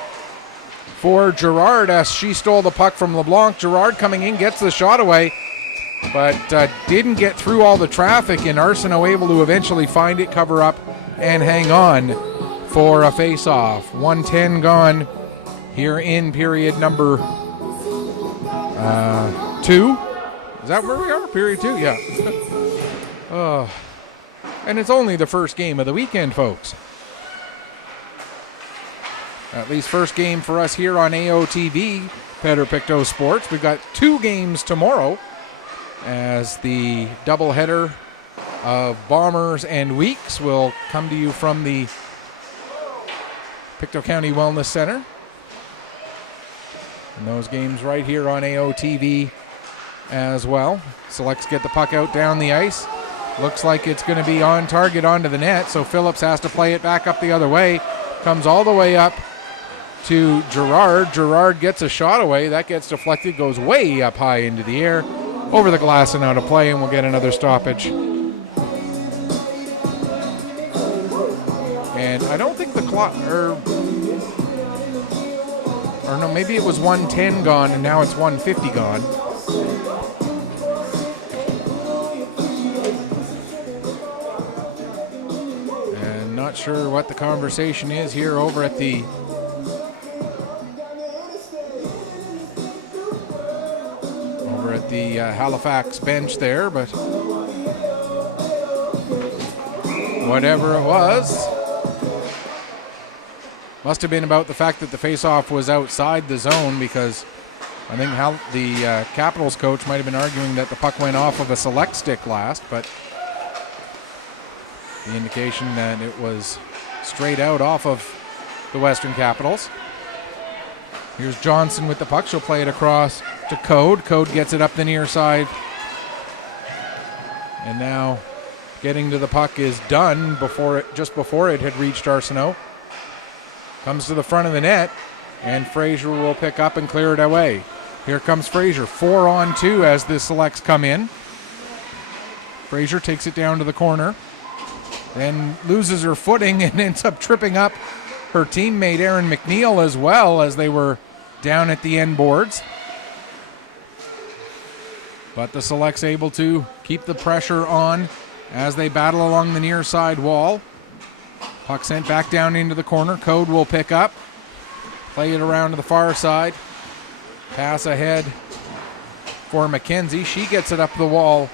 for Gerard as she stole the puck from LeBlanc. Gerard coming in, gets the shot away, but didn't get through all the traffic, and Arsenault able to eventually find it, cover up, and hang on for a face-off. 1:10 gone here in period number 2. Is that where we are? Period 2? Yeah. And it's only the first game of the weekend, folks. At least first game for us here on AOTV, Pictou Sports. We've got 2 games tomorrow as the doubleheader of Bombers and Weeks will come to you from the Pictou County Wellness Center. And those games right here on AOTV as well. Selects get the puck out down the ice. Looks like it's going to be on target onto the net, so Phillips has to play it back up the other way. Comes all the way up to Gerard. Gerard gets a shot away. That gets deflected, goes way up high into the air, over the glass and out of play, and we'll get another stoppage. And I don't think the clock, or no, maybe it was 1:10 gone, and now it's 1:50 gone. Not sure what the conversation is here over at the Halifax bench there, but whatever it was, must have been about the fact that the face-off was outside the zone, because I think the Capitals coach might have been arguing that the puck went off of a select stick last, but the indication that it was straight out off of the Western Capitals. Here's Johnson with the puck. She'll play it across to Code. Code gets it up the near side. And now getting to the puck is Dunn just before it had reached Arsenault. Comes to the front of the net, and Fraser will pick up and clear it away. Here comes Fraser, 4-on-2 as the selects come in. Fraser takes it down to the corner, then loses her footing and ends up tripping up her teammate Aaron McNeil as well, as they were down at the end boards. But the selects able to keep the pressure on as they battle along the near side wall. Puck sent back down into the corner. Code will pick up, play it around to the far side. Pass ahead for Mackenzie. She gets it up the wall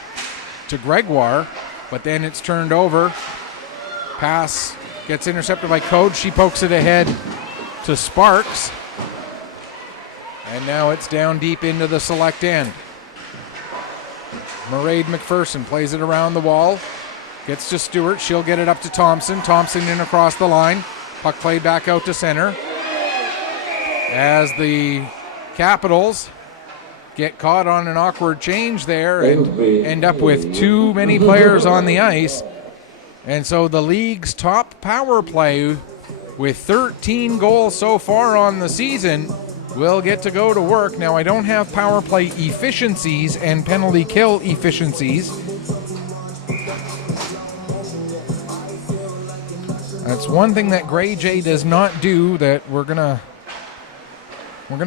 to Gregoire, but then it's turned over. Pass gets intercepted by Code. She pokes it ahead to Sparks. And now it's down deep into the select end. Mairead McPherson plays it around the wall. Gets to Stewart. She'll get it up to Thompson. Thompson in across the line. Puck played back out to center. As the Capitals get caught on an awkward change there and end up with too many players on the ice. And so the league's top power play, with 13 goals so far on the season, will get to go to work. Now, I don't have power play efficiencies and penalty kill efficiencies. That's one thing that Grey Jay does not do, that we're gonna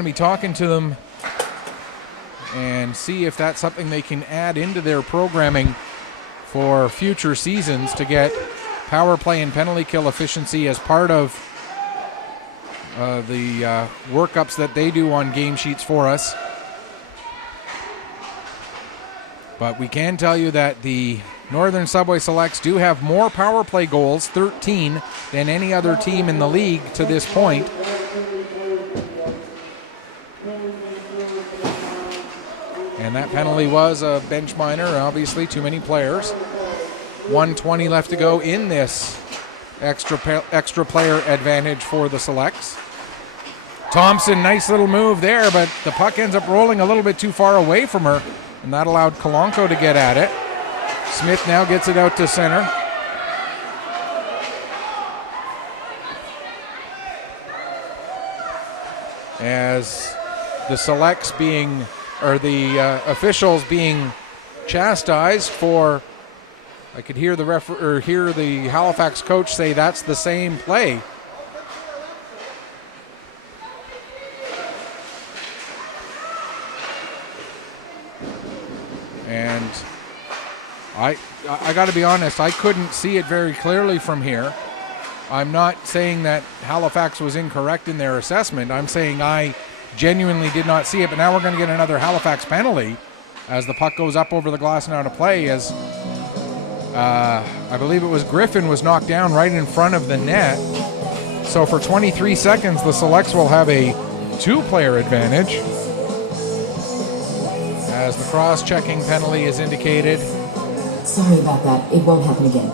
be talking to them and see if that's something they can add into their programming for future seasons, to get power play and penalty kill efficiency as part of the workups that they do on game sheets for us. But we can tell you that the Northern Subway Selects do have more power play goals, 13, than any other team in the league to this point. And that penalty was a bench minor, obviously too many players. 1:20 left to go in this extra player advantage for the Selects. Thompson, nice little move there, but the puck ends up rolling a little bit too far away from her, and that allowed Kalanko to get at it. Smith now gets it out to center. As the Selects the officials being chastised for, I could hear hear the Halifax coach say that's the same play. And I got to be honest, I couldn't see it very clearly from here. I'm not saying that Halifax was incorrect in their assessment. I'm saying I genuinely did not see it, but now we're going to get another Halifax penalty as the puck goes up over the glass and out of play, as I believe it was Griffin was knocked down right in front of the net. So for 23 seconds, the Selects will have a 2-player advantage, as the cross-checking penalty is indicated. Sorry about that. It won't happen again.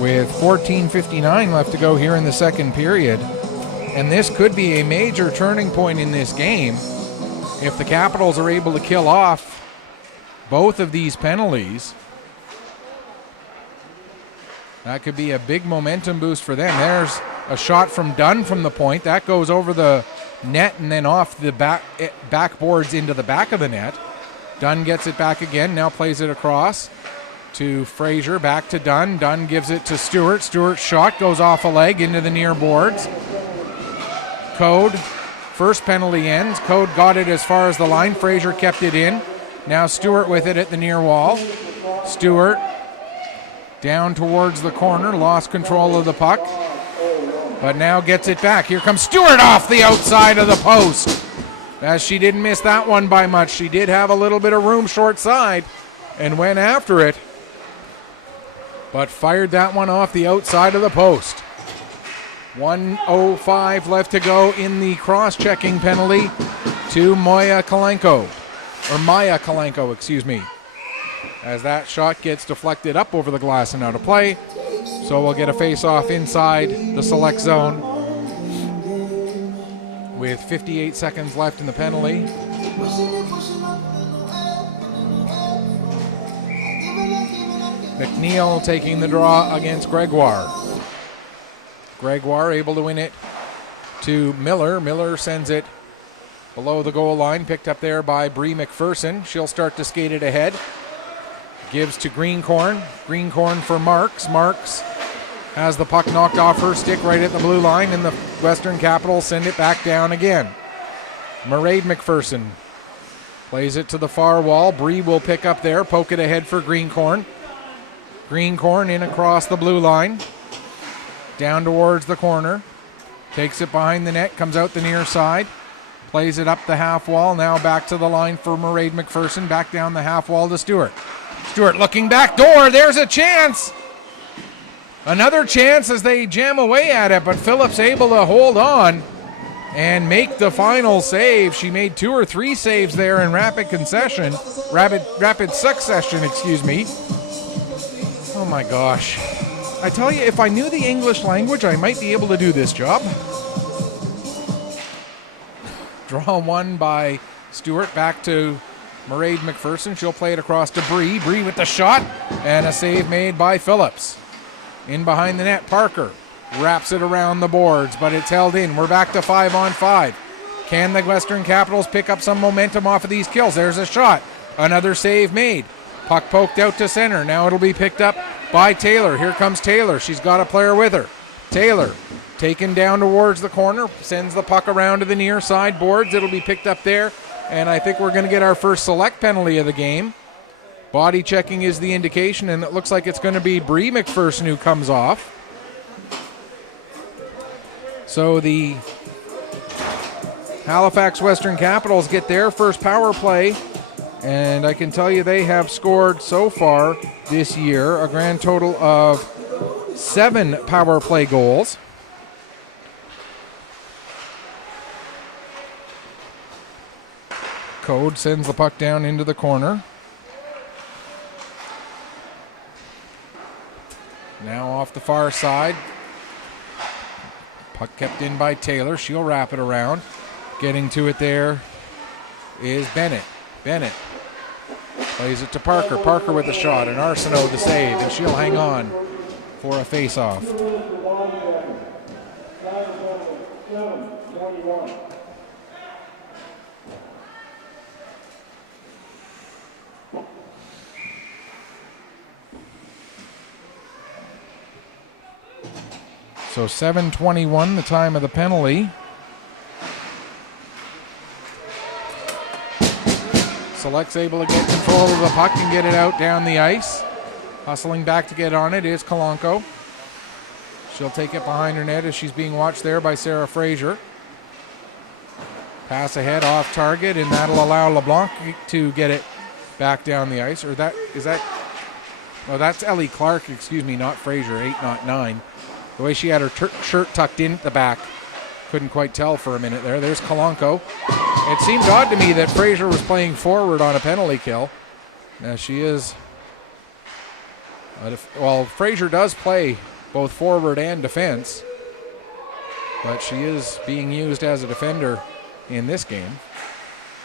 With 14:59 left to go here in the second period. And this could be a major turning point in this game if the Capitals are able to kill off both of these penalties. That could be a big momentum boost for them. There's a shot from Dunn from the point. That goes over the net and then off the backboards into the back of the net. Dunn gets it back again, now plays it across to Fraser, back to Dunn. Dunn gives it to Stewart. Stewart's shot goes off a leg into the near boards. Code, first penalty ends. Code got it as far as the line. Fraser kept it in. Now Stewart with it at the near wall. Stewart Down towards the corner, lost control of the puck, but now gets it back. Here comes Stewart off the outside of the post. As she didn't miss that one by much. She did have a little bit of room short side and went after it, but fired that one off the outside of the post. 1:05 left to go in the cross-checking penalty to Maya Kalenko, excuse me, as that shot gets deflected up over the glass and out of play. So we'll get a face-off inside the select zone with 58 seconds left in the penalty. McNeil taking the draw against Gregoire. Gregoire able to win it to Miller. Miller sends it below the goal line, picked up there by Bree McPherson. She'll start to skate it ahead. Gives to Greencorn. Greencorn for Marks. Marks has the puck knocked off her stick right at the blue line, and the Western Capitals send it back down again. Mairead McPherson plays it to the far wall. Bree will pick up there, poke it ahead for Greencorn. Greencorn in across the blue line. Down towards the corner. Takes it behind the net, comes out the near side. Plays it up the half wall, now back to the line for Mairead McPherson. Back down the half wall to Stewart. Stewart looking back door, there's a chance! Another chance as they jam away at it, but Phillips able to hold on and make the final save. She made 2 or 3 saves there in rapid succession, excuse me. Oh my gosh. I tell you, if I knew the English language, I might be able to do this job. Draw one by Stewart, back to Mairead McPherson. She'll play it across to Bree. Bree with the shot, and a save made by Phillips. In behind the net, Parker wraps it around the boards, but it's held in. We're back to 5-on-5. Can the Western Capitals pick up some momentum off of these kills? There's a shot. Another save made. Puck poked out to center. Now it'll be picked up by Taylor. Here comes Taylor. She's got a player with her. Taylor taken down towards the corner, sends the puck around to the near side boards. It'll be picked up there, and I think we're going to get our first select penalty of the game. Body checking is the indication, and it looks like it's going to be Bree McPherson who comes off. So the Halifax Western Capitals get their first power play, and I can tell you they have scored so far this year a grand total of 7 power play goals. Code sends the puck down into the corner. Now off the far side. Puck kept in by Taylor. She'll wrap it around. Getting to it there is Bennett. Bennett plays it to Parker. Parker with a shot, and Arsenault the save, and she'll hang on for a face-off. So 7:21, the time of the penalty. Select's able to get control of the puck and get it out down the ice. Hustling back to get on it is Kalanko. She'll take it behind her net as she's being watched there by Sarah Fraser. Pass ahead off target, and that'll allow LeBlanc to get it back down the ice. Or that's Ellie Clark, excuse me, not Fraser, 8, not 9. The way she had her shirt tucked in at the back, couldn't quite tell for a minute there. There's Kalanko. It seemed odd to me that Fraser was playing forward on a penalty kill. Now she is, Fraser does play both forward and defense, but she is being used as a defender in this game.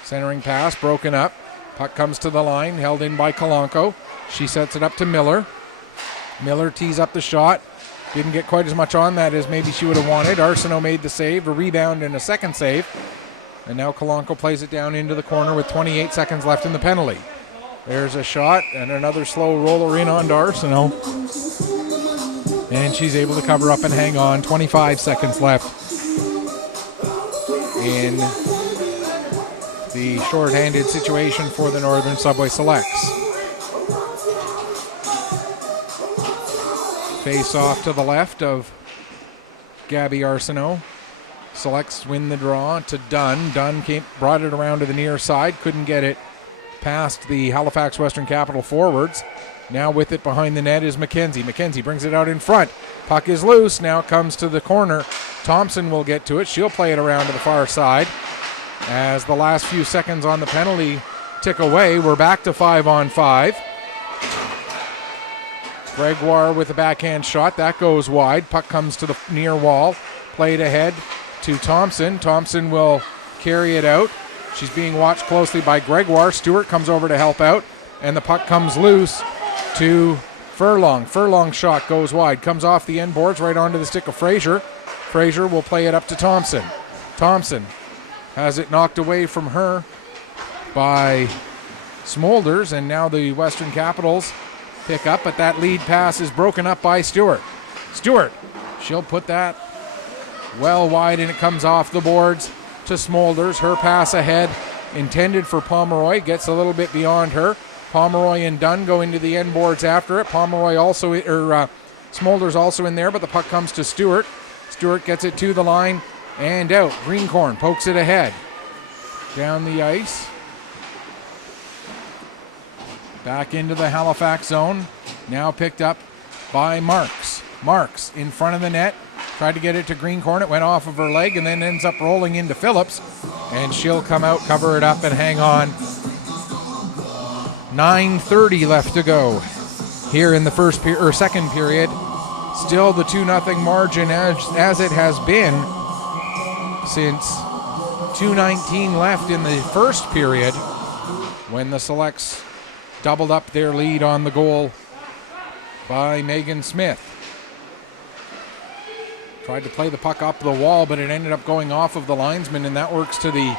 Centering pass broken up. Puck comes to the line, held in by Kalanko. She sets it up to Miller. Miller tees up the shot. Didn't get quite as much on that as maybe she would have wanted. Arsenault made the save, a rebound and a second save. And now Kalanko plays it down into the corner with 28 seconds left in the penalty. There's a shot and another slow roller in onto Arsenault. And she's able to cover up and hang on. 25 seconds left in the shorthanded situation for the Northern Subway Selects. Face off to the left of Gabby Arsenault. Selects win the draw to Dunn. Dunn brought it around to the near side. Couldn't get it past the Halifax Western Capital forwards. Now with it behind the net is McKenzie. McKenzie brings it out in front. Puck is loose. Now it comes to the corner. Thompson will get to it. She'll play it around to the far side. As the last few seconds on the penalty tick away, we're back to 5-on-5. Gregoire with a backhand shot. That goes wide. Puck comes to the near wall. Played ahead to Thompson. Thompson will carry it out. She's being watched closely by Gregoire. Stewart comes over to help out, and the puck comes loose to Furlong. Furlong's shot goes wide. Comes off the end boards right onto the stick of Fraser. Fraser will play it up to Thompson. Thompson has it knocked away from her by Smolders, and now the Western Capitals pick up, but that lead pass is broken up by Stewart. Stewart, she'll put that well wide, and it comes off the boards to Smolders. Her pass ahead intended for Pomeroy gets a little bit beyond her. Pomeroy and Dunn go into the end boards after it. Pomeroy also, Smolders also in there, but the puck comes to Stewart. Stewart gets it to the line and out. Greencorn pokes it ahead. Down the ice. Back into the Halifax zone. Now picked up by Marks. Marks in front of the net. Tried to get it to Greencorn. It went off of her leg and then ends up rolling into Phillips. And she'll come out, cover it up, and hang on. 9:30 left to go here in the second period. Still the 2-0 margin as it has been since 2:19 left in the first period when the Selects doubled up their lead on the goal by Megan Smith. Tried to play the puck up the wall, but it ended up going off of the linesman, and that works to the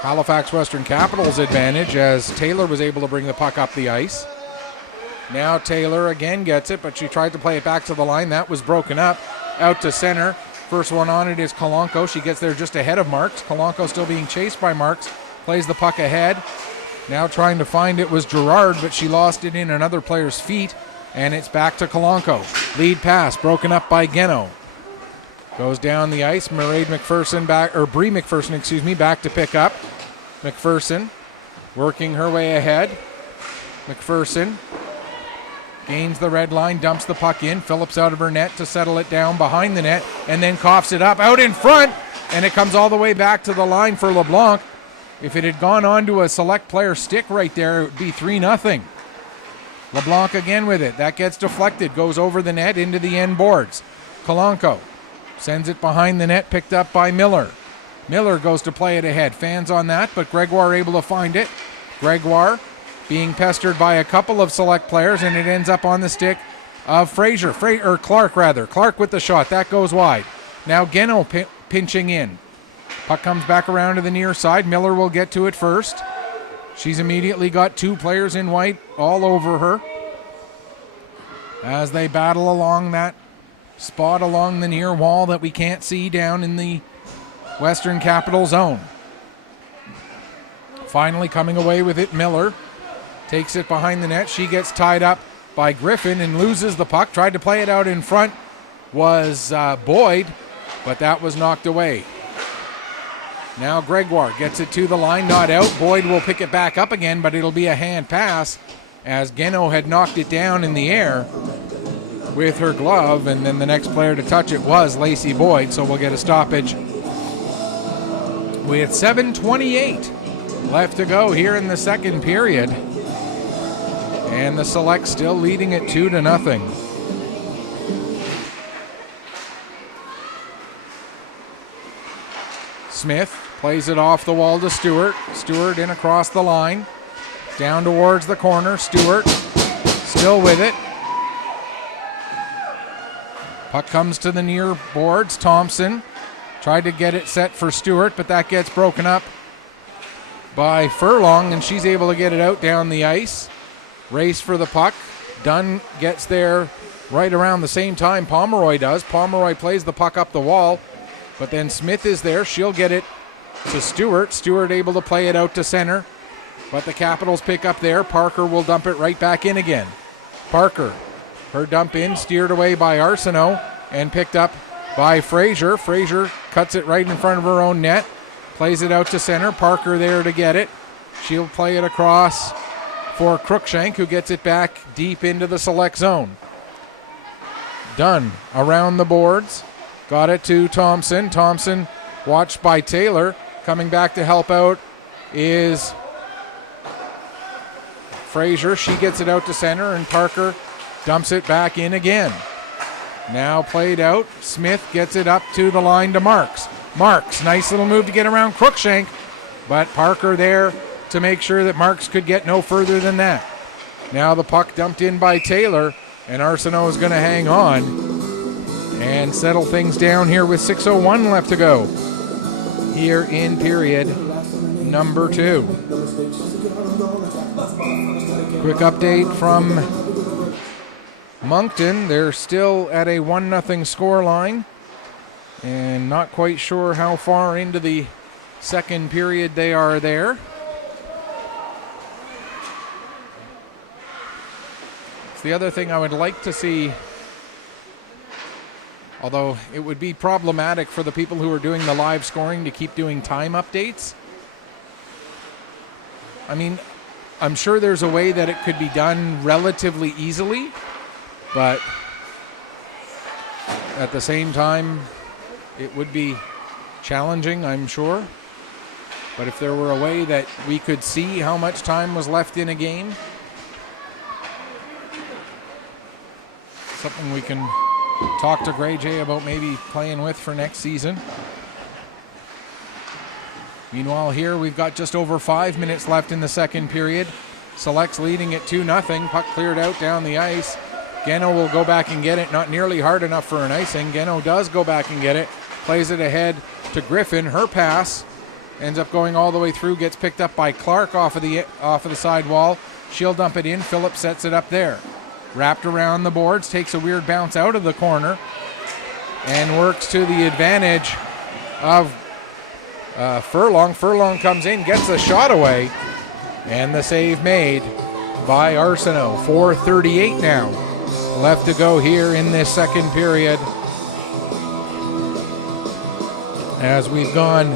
Halifax Western Capitals' advantage as Taylor was able to bring the puck up the ice. Now Taylor again gets it, but she tried to play it back to the line. That was broken up. Out to center. First one on it is Kalanko. She gets there just ahead of Marks. Kalanko still being chased by Marks. Plays the puck ahead. Now trying to find it was Gerard, but she lost it in another player's feet, and it's back to Kalanko. Lead pass broken up by Geno. Goes down the ice. Brie McPherson, back to pick up. McPherson working her way ahead. McPherson gains the red line, dumps the puck in. Phillips out of her net to settle it down behind the net, and then coughs it up out in front, and it comes all the way back to the line for LeBlanc. If it had gone onto a Select player stick right there, it would be 3-0. LeBlanc again with it. That gets deflected, goes over the net into the end boards. Kalanko sends it behind the net, picked up by Miller. Miller goes to play it ahead. Fans on that, but Gregoire able to find it. Gregoire being pestered by a couple of Select players, and it ends up on the stick of Clark. Clark with the shot. That goes wide. Now Geno pinching in. Puck comes back around to the near side. Miller will get to it first. She's immediately got two players in white all over her as they battle along that spot along the near wall that we can't see down in the Western Capital zone. Finally coming away with it, Miller takes it behind the net. She gets tied up by Griffin and loses the puck. Tried to play it out in front was Boyd, but that was knocked away. Now Gregoire gets it to the line, not out. Boyd will pick it back up again, but it'll be a hand pass as Geno had knocked it down in the air with her glove, and then the next player to touch it was Lacey Boyd, so we'll get a stoppage with 7:28 left to go here in the second period. And the Select still leading it 2-0. Smith plays it off the wall to Stewart. Stewart in across the line. Down towards the corner. Stewart still with it. Puck comes to the near boards. Thompson tried to get it set for Stewart, but that gets broken up by Furlong, and she's able to get it out down the ice. Race for the puck. Dunn gets there right around the same time Pomeroy does. Pomeroy plays the puck up the wall, but then Smith is there. She'll get it to Stewart. Stewart able to play it out to center, but the Capitals pick up there. Parker will dump it right back in again. Parker, Her dump in, steered away by Arsenault and picked up by Fraser. Fraser cuts it right in front of her own net, plays it out to center. Parker there to get it. She'll play it across for Cruikshank, who gets it back deep into the select zone. Dunn around the boards, got it to Thompson. Thompson watched by Taylor. Coming back to help out is Fraser. She gets it out to center, and Parker dumps it back in again. Now played out. Smith gets it up to the line to Marks. Marks, nice little move to get around Cruikshank, but Parker there to make sure that Marks could get no further than that. Now the puck dumped in by Taylor, and Arsenault is going to hang on and settle things down here with 6:01 left to go here in period number 2. Quick update from Moncton. They're still at a 1-0 score line, and not quite sure how far into the second period they are there. It's the other thing I would like to see, although it would be problematic for the people who are doing the live scoring to keep doing time updates. I mean, I'm sure there's a way that it could be done relatively easily, but at the same time, it would be challenging, I'm sure. But if there were a way that we could see how much time was left in a game, something we can talk to Grey J about maybe playing with for next season. Meanwhile, here we've got just over 5 minutes left in the second period. Select's leading at 2-0. Puck cleared out down the ice. Geno will go back and get it. Not nearly hard enough for an icing. Geno does go back and get it. Plays it ahead to Griffin. Her pass ends up going all the way through. Gets picked up by Clark off of the side wall. She'll dump it in. Phillips sets it up there. Wrapped around the boards. Takes a weird bounce out of the corner. And works to the advantage of Furlong. Furlong comes in, gets the shot away, and the save made by Arsenault. 4:38 now left to go here in this second period, as we've gone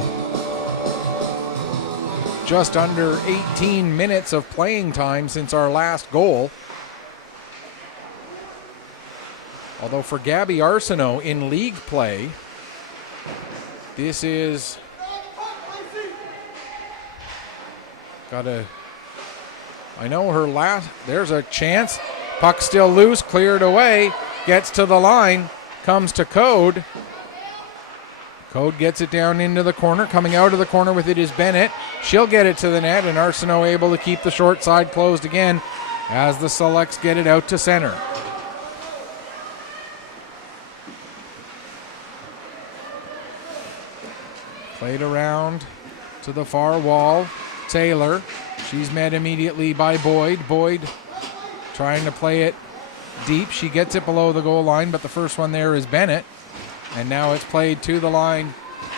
just under 18 minutes of playing time since our last goal. Although for Gabby Arsenault in league play, this is I know her last, there's a chance. Puck still loose, cleared away, gets to the line, comes to Code. Code gets it down into the corner. Coming out of the corner with it is Bennett. She'll get it to the net, and Arsenault able to keep the short side closed again as the Selects get it out to center. Played around to the far wall. Taylor, she's met immediately by Boyd. Boyd trying to play it deep. She gets it below the goal line, but the first one there is Bennett. And now it's played to the line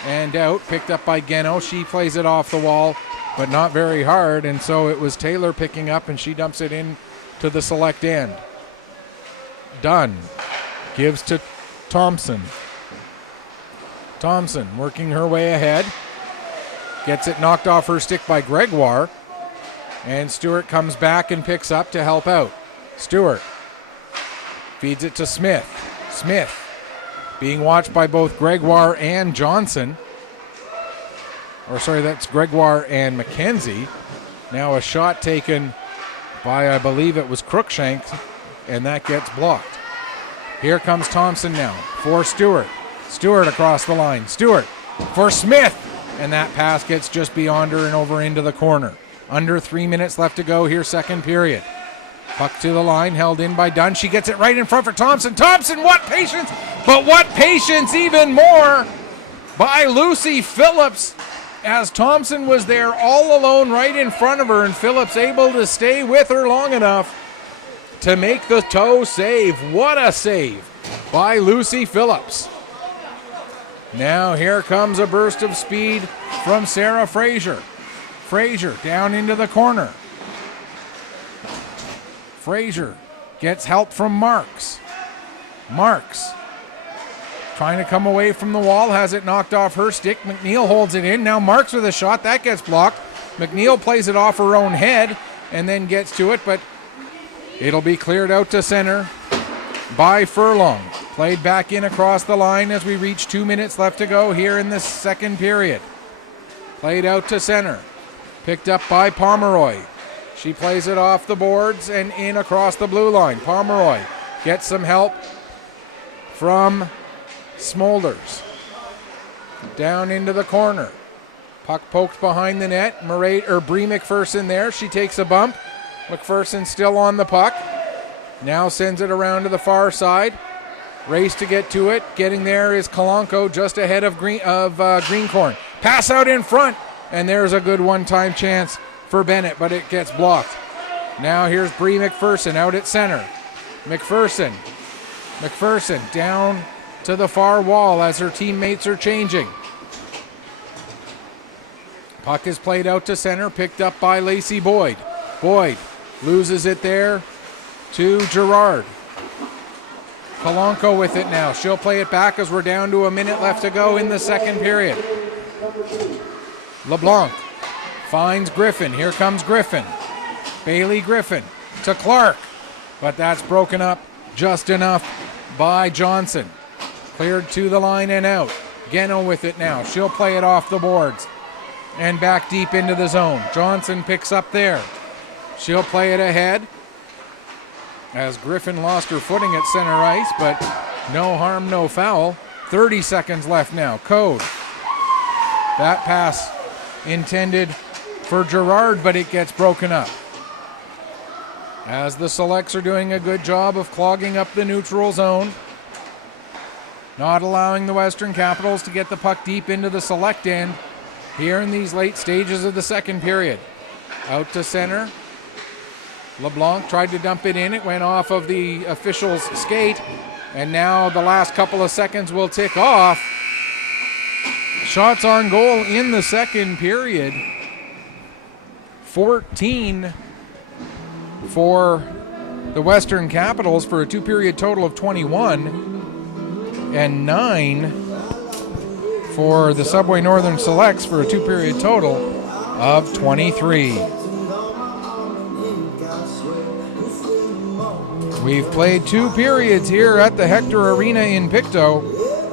and out. Picked up by Geno. She plays it off the wall, but not very hard. And so it was Taylor picking up, and she dumps it in to the Select end. Dunn gives to Thompson. Thompson working her way ahead. Gets it knocked off her stick by Gregoire. And Stewart comes back and picks up to help out. Stewart feeds it to Smith. Smith being watched by both Gregoire and Johnson. Or sorry, that's Gregoire and McKenzie. Now a shot taken by, I believe it was Cruikshank, and that gets blocked. Here comes Thompson now for Stewart. Stewart across the line. Stewart for Smith. And that pass gets just beyond her and over into the corner. Under 3 minutes left to go here, second period. Puck to the line, held in by Dunn. She gets it right in front for Thompson. Thompson, what patience! But what patience even more by Lucy Phillips, as Thompson was there all alone right in front of her, and Phillips able to stay with her long enough to make the toe save. What a save by Lucy Phillips. Now here comes a burst of speed from Sarah Fraser. Fraser down into the corner. Fraser Gets help from Marks. Marks trying to come away from the wall, has it knocked off her stick. McNeil holds it in. Now Marks with a shot. That gets blocked. McNeil plays it off her own head and then gets to it, but it'll be cleared out to center by Furlong. Played back in across the line as we reach 2 minutes left to go here in the second period. Played out to center. Picked up by Pomeroy. She plays it off the boards and in across the blue line. Pomeroy gets some help from Smolders. Down into the corner. Puck poked behind the net. Bree McPherson there. She takes a bump. McPherson still on the puck. Now sends it around to the far side. Race to get to it. Getting there is Kalanko just ahead of Greencorn. Pass out in front. And there's a good one-time chance for Bennett, but it gets blocked. Now here's Bree McPherson out at center. McPherson down to the far wall as her teammates are changing. Puck is played out to center, picked up by Lacey Boyd. Boyd loses it there to Gerard. Kalanko with it now. She'll play it back as we're down to a minute left to go in the second period. LeBlanc finds Griffin. Here comes Griffin. Bailey Griffin to Clark. But that's broken up just enough by Johnson. Cleared to the line and out. Geno with it now. She'll play it off the boards and back deep into the zone. Johnson picks up there. She'll play it ahead as Griffin lost her footing at center ice, but no harm, no foul. 30 seconds left now. Code. That pass intended for Gerard, but it gets broken up. As the Selects are doing a good job of clogging up the neutral zone, not allowing the Western Capitals to get the puck deep into the Select end here in these late stages of the second period. Out to center. LeBlanc tried to dump it in. It went off of the official's skate, and now the last couple of seconds will tick off. Shots on goal in the second period. 14 for the Western Capitals for a two-period total of 21, and 9 for the Subway Northern Selects for a two-period total of 23. We've played 2 periods here at the Hector Arena in Pictou.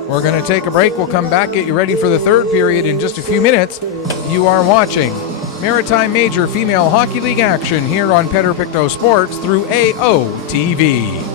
We're going to take a break. We'll come back, get you ready for the third period in just a few minutes. You are watching Maritime Major Female Hockey League action here on Pictou Sports through AOTV.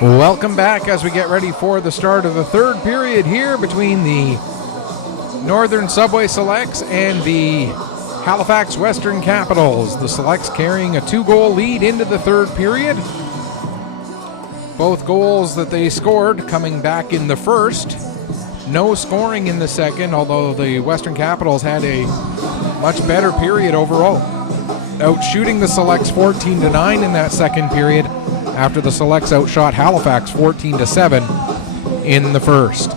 Welcome back as we get ready for the start of the third period here between the Northern Subway Selects and the Halifax Western Capitals. The Selects carrying a 2-goal lead into the third period. Both goals that they scored coming back in the first. No scoring in the second, although the Western Capitals had a much better period overall, outshooting the Selects 14-9 in that second period, after the Selects outshot Halifax 14-7 in the first.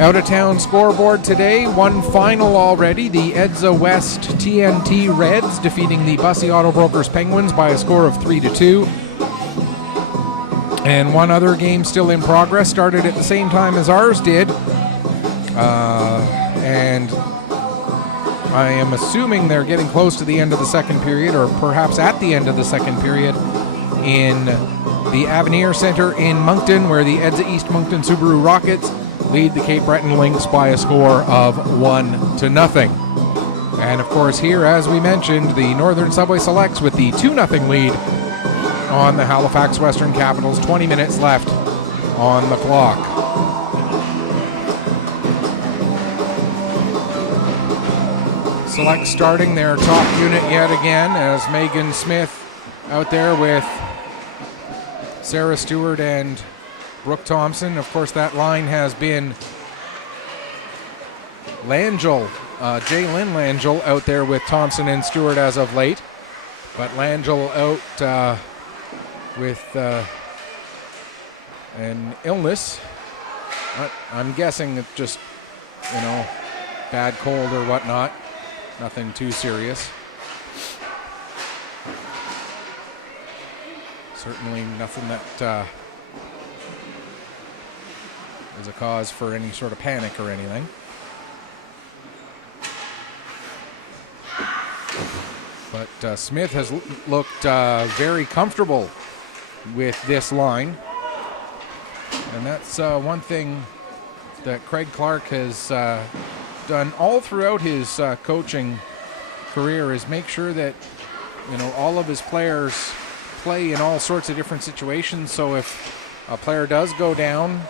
Out-of-town scoreboard today, one final already. The Edza West TNT Reds defeating the Bussey Auto Brokers Penguins by a score of 3-2. And one other game still in progress, started at the same time as ours did. And I am assuming they're getting close to the end of the second period, or perhaps at the end of the second period, in the Avenir Center in Moncton, where the Edza East Moncton Subaru Rockets lead the Cape Breton Lynx by a score of 1-0. And of course here, as we mentioned, the Northern Subway Selects with the 2-0 lead on the Halifax Western Capitals. 20 minutes left on the clock. Selects starting their top unit yet again, as Megan Smith out there with Sarah Stewart and Brooke Thompson. Of course, that line has been Langell, Jaylyn Langell out there with Thompson and Stewart as of late. But Langell out with an illness. I'm guessing it's just, bad cold or whatnot. Nothing too serious. Certainly nothing that is a cause for any sort of panic or anything. But Smith has looked very comfortable with this line. And that's one thing that Craig Clark has done all throughout his coaching career, is make sure that, all of his players play in all sorts of different situations. So if a player does go down,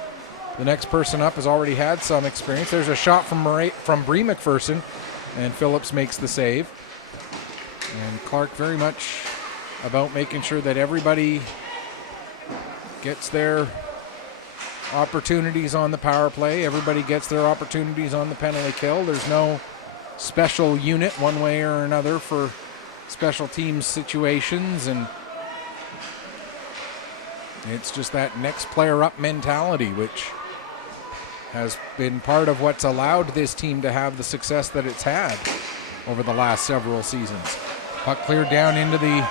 the next person up has already had some experience. There's a shot from Bree McPherson, and Phillips makes the save. And Clark very much about making sure that everybody gets their opportunities on the power play. Everybody gets their opportunities on the penalty kill. There's no special unit one way or another for special teams situations, and it's just that next player up mentality, which has been part of what's allowed this team to have the success that it's had over the last several seasons. Puck cleared down into the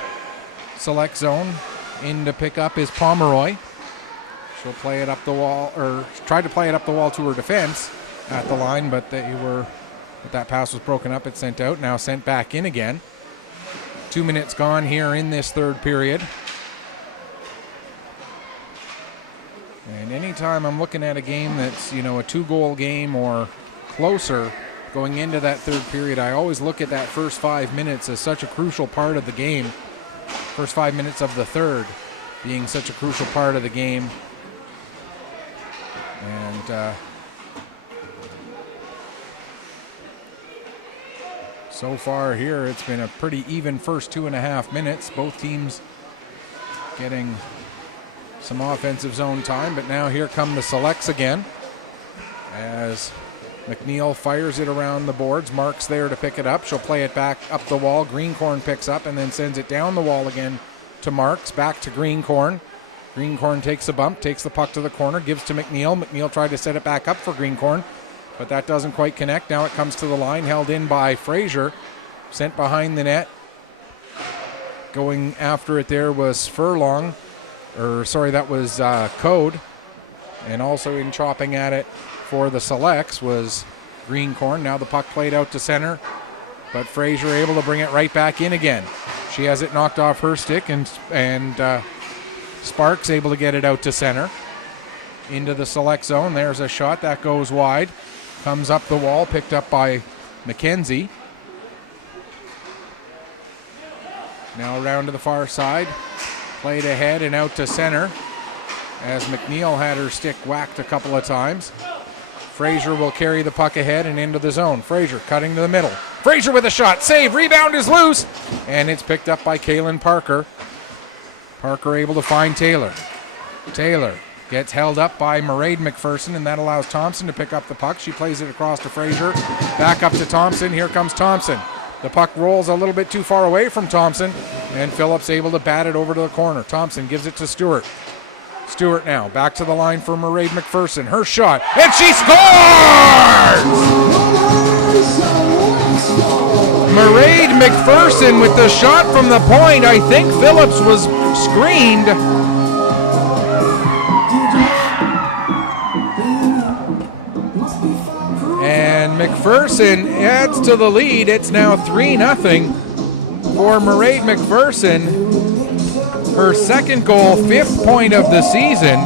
select zone. In to pick up is Pomeroy. She'll play it up the wall, or tried to play it up the wall to her defense at the line, but that pass was broken up. It's sent out, now sent back in again. 2 minutes gone here in this third period. And anytime I'm looking at a game that's, a 2-goal game or closer going into that third period, I always look at that first 5 minutes as such a crucial part of the game. First 5 minutes of the third being such a crucial part of the game. And so far here, it's been a pretty even first 2.5 minutes. Both teams getting some offensive zone time, but now here come the Selects again as McNeil fires it around the boards. Mark's there to pick it up. She'll play it back up the wall. Greencorn picks up and then sends it down the wall again to Marks. Back to Greencorn. Greencorn takes a bump, takes the puck to the corner, gives to McNeil. McNeil tried to set it back up for Greencorn, but that doesn't quite connect. Now it comes to the line, held in by Fraser. Sent behind the net. Going after it there was Furlong. That was Code. And also in chopping at it for the Selects was Greencorn. Now the puck played out to center, but Fraser able to bring it right back in again. She has it knocked off her stick, and Sparks able to get it out to center. Into the Select zone. There's a shot that goes wide. Comes up the wall, picked up by McKenzie. Now around to the far side. Played ahead and out to center. as McNeil had her stick whacked a couple of times. Fraser will carry the puck ahead and into the zone. Fraser cutting to the middle. Fraser with a shot. Save. Rebound is loose. And it's picked up by Kaylin Parker. Parker able to find Taylor. Taylor gets held up by Mairead McPherson, and that allows Thompson to pick up the puck. She plays it across to Fraser. Back up to Thompson. Here comes Thompson. The puck rolls a little bit too far away from Thompson, and Phillips able to bat it over to the corner. Thompson gives it to Stewart. Stewart now back to the line for Mairead McPherson. Her shot, and she scores! Mairead McPherson with the shot from the point. I think Phillips was screened. And McPherson adds to the lead. It's now 3-0 for Mairead McPherson. Her second goal, 5th point of the season.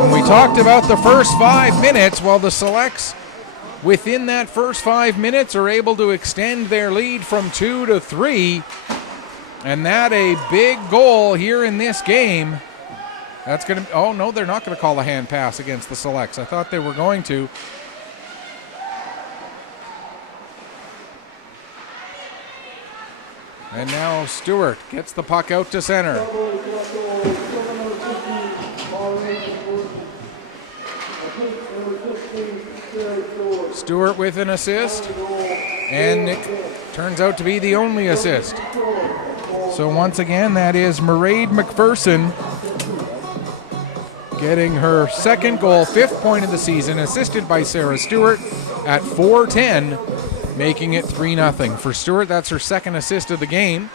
And we talked about the first 5 minutes. Well, the Selects, within that first 5 minutes, are able to extend their lead from 2 to 3. And that a big goal here in this game. That's going to, oh no, they're not going to call a hand pass against the Selects. I thought they were going to. And now Stewart gets the puck out to center. Stewart with an assist, and it turns out to be the only assist. So once again, that is Mairead McPherson getting her second goal, 5th point of the season, assisted by Sarah Stewart at 4:10. Making it 3-0 for Stewart. That's her second assist of the game.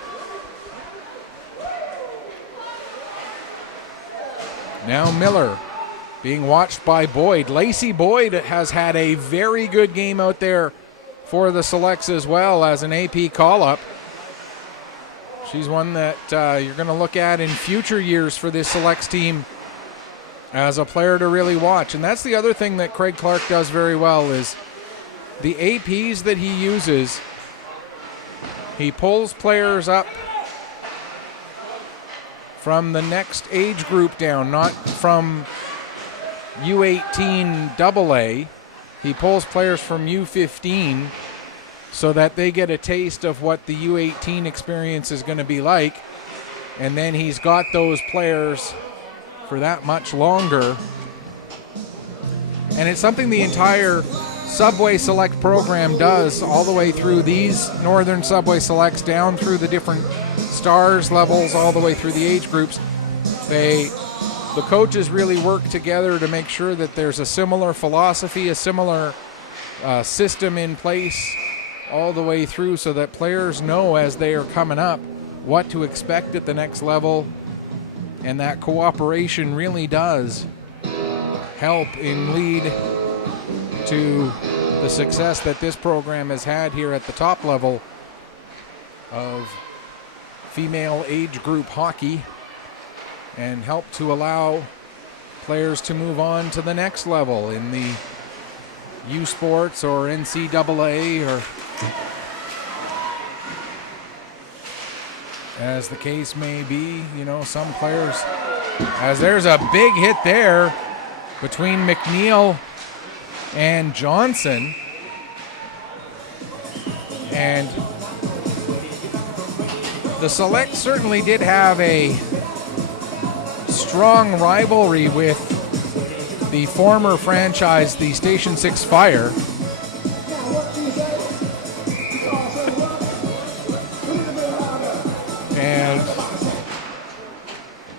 Now Miller being watched by Boyd. Lacey Boyd has had a very good game out there for the Selects as well as an AP call-up. She's one that you're going to look at in future years for this Selects team as a player to really watch. And that's the other thing that Craig Clark does very well is the APs that he uses, he pulls players up from the next age group down, not from U18 AA. He pulls players from U15 so that they get a taste of what the U18 experience is going to be like. And then he's got those players for that much longer. And it's something the entire Subway Select program does all the way through these Northern Subway Selects down through the different stars levels all the way through the age groups. The coaches really work together to make sure that there's a similar philosophy, a similar system in place all the way through so that players know as they are coming up what to expect at the next level. And that cooperation really does help in lead to the success that this program has had here at the top level of female age group hockey and help to allow players to move on to the next level in the U Sports or NCAA or as the case may be. You know, some players, as there's a big hit there between McNeil and Johnson, and the Select certainly did have a strong rivalry with the former franchise, the Station 6 Fire. And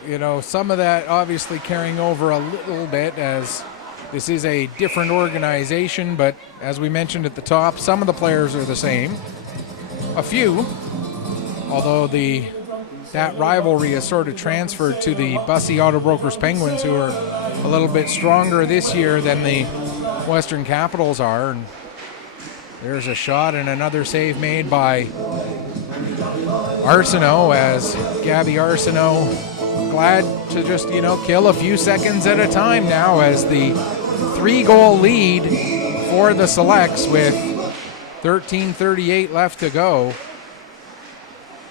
you know, some of that obviously carrying over a little bit as this is a different organization, but as we mentioned at the top, some of the players are the same. A few, although that rivalry has sort of transferred to the Bussy Auto Brokers Penguins, who are a little bit stronger this year than the Western Capitals are. And there's a shot and another save made by Arsenault, as Gabby Arsenault glad to just, you know, kill a few seconds at a time now as the 3-goal lead for the Selects with 13:38 left to go.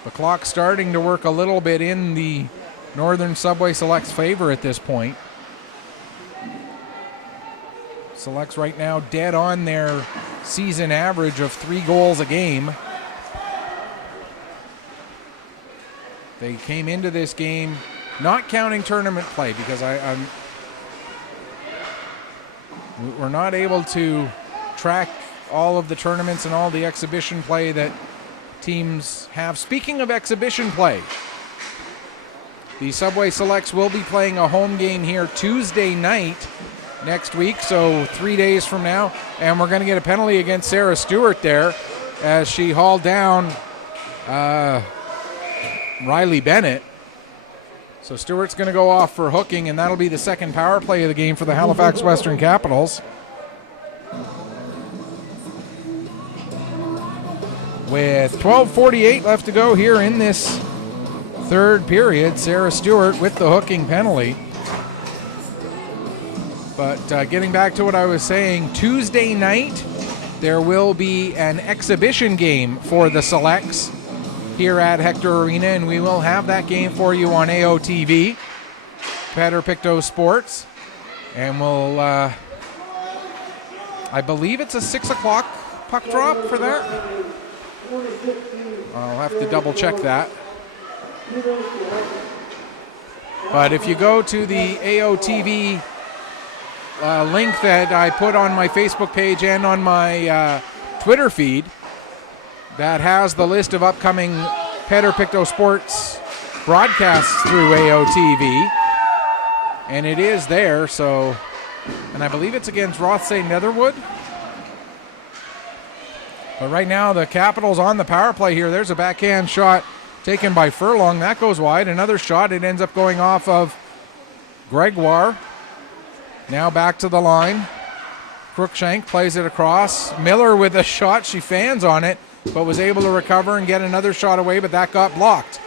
The clock starting to work a little bit in the Northern Subway Select's favor at this point. Selects right now dead on their season average of 3 goals a game. They came into this game not counting tournament play because we're not able to track all of the tournaments and all the exhibition play that teams have. Speaking of exhibition play, the Subway Selects will be playing a home game here Tuesday night next week, so 3 days from now, and we're going to get a penalty against Sarah Stewart there as she hauled down Riley Bennett. So Stewart's going to go off for hooking, and that'll be the second power play of the game for the Halifax Western Capitals. With 12:48 left to go here in this third period, Sarah Stewart with the hooking penalty. But getting back to what I was saying, Tuesday night there will be an exhibition game for the Selects here at Hector Arena, and we will have that game for you on AOTV, Pictou Sports. And we'll, I believe it's a 6 o'clock puck drop for that. I'll have to double check that. But if you go to the AOTV link that I put on my Facebook page and on my Twitter feed, that has the list of upcoming Pictou Sports broadcasts through AOTV. And it is there, so, and I believe it's against Rothsay Netherwood. But right now the Capitals on the power play here. There's a backhand shot taken by Furlong. That goes wide. Another shot. It ends up going off of Gregoire. Now back to the line. Crookshank plays it across. Miller with a shot. She fans on it, but was able to recover and get another shot away, but that got blocked.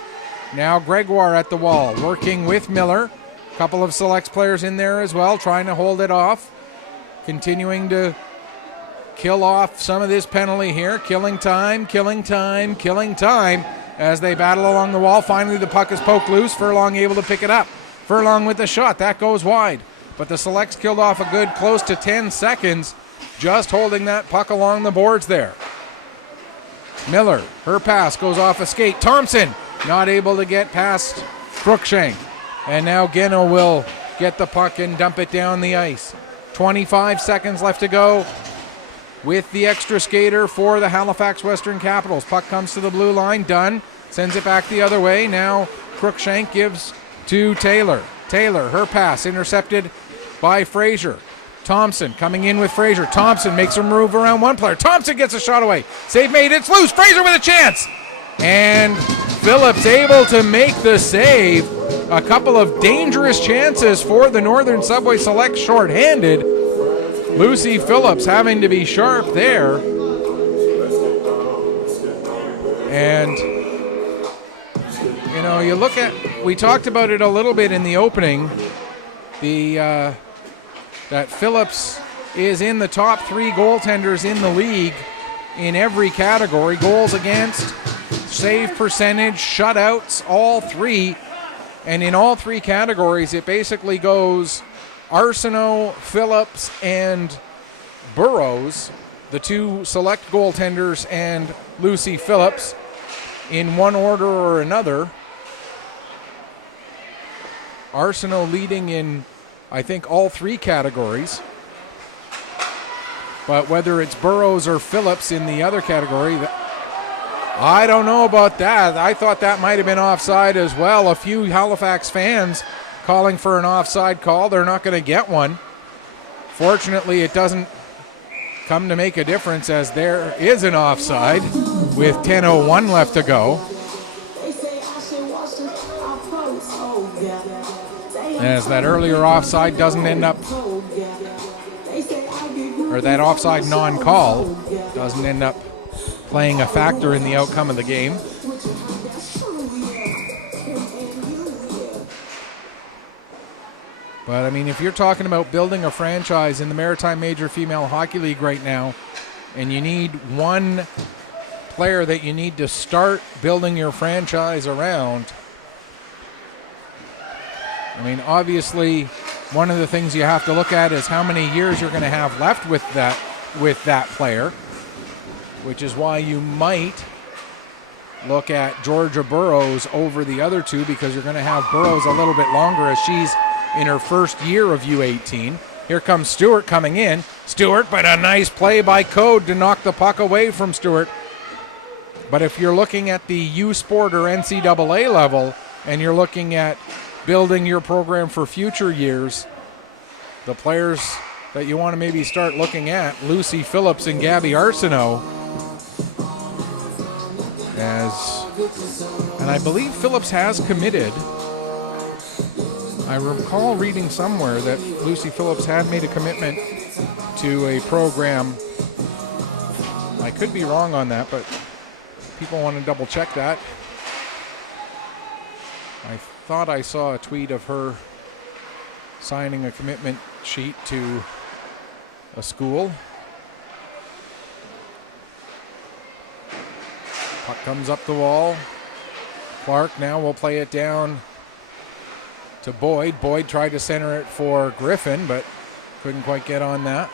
Now Gregoire at the wall, working with Miller. A couple of Selects players in there as well, trying to hold it off. Continuing to kill off some of this penalty here. Killing time as they battle along the wall. Finally the puck is poked loose. Furlong able to pick it up. Furlong with the shot. That goes wide. But the Selects killed off a good close to 10 seconds just holding that puck along the boards there. Miller, her pass goes off a skate. Thompson not able to get past Crookshank. And now Geno will get the puck and dump it down the ice. 25 seconds left to go with the extra skater for the Halifax Western Capitals. Puck comes to the blue line. Dunn sends it back the other way. Now Crookshank gives to Taylor. Taylor, her pass intercepted by Fraser. Thompson coming in with Fraser. Thompson makes her move around one player. Thompson gets a shot away. Save made. It's loose. Fraser with a chance. And Phillips able to make the save. A couple of dangerous chances for the Northern Subway Select shorthanded. Lucy Phillips having to be sharp there. And, you know, you look at, we talked about it a little bit in the opening, that Phillips is in the top 3 goaltenders in the league in every category. Goals against, save percentage, shutouts, all 3. And in all 3 categories, it basically goes Arsenault, Phillips, and Burrows, the 2 Select goaltenders, and Lucy Phillips in one order or another. Arsenault leading in, I think, all 3 categories. But whether it's Burrows or Phillips in the other category, I don't know about that. I thought that might have been offside as well. A few Halifax fans calling for an offside call. They're not going to get one. Fortunately, it doesn't come to make a difference as there is an offside with 10:01 left to go. As that earlier offside doesn't end up, or that offside non-call doesn't end up playing a factor in the outcome of the game. But, I mean, if you're talking about building a franchise in the Maritime Major Female Hockey League right now, and you need one player that you need to start building your franchise around, I mean, obviously, one of the things you have to look at is how many years you're going to have left with that player, which is why you might look at Georgia Burrows over the other two, because you're going to have Burrows a little bit longer as she's in her first year of U18. Here comes Stewart coming in. Stewart, but a nice play by Code to knock the puck away from Stewart. But if you're looking at the U Sport or NCAA level and you're looking at building your program for future years, the players that you want to maybe start looking at, Lucy Phillips and Gabby Arsenault. And I believe Phillips has committed. I recall reading somewhere that Lucy Phillips had made a commitment to a program. I could be wrong on that, but people want to double check that. I thought I saw a tweet of her signing a commitment sheet to a school. Puck comes up the wall. Clark now will play it down to Boyd. Boyd tried to center it for Griffin, but couldn't quite get on that.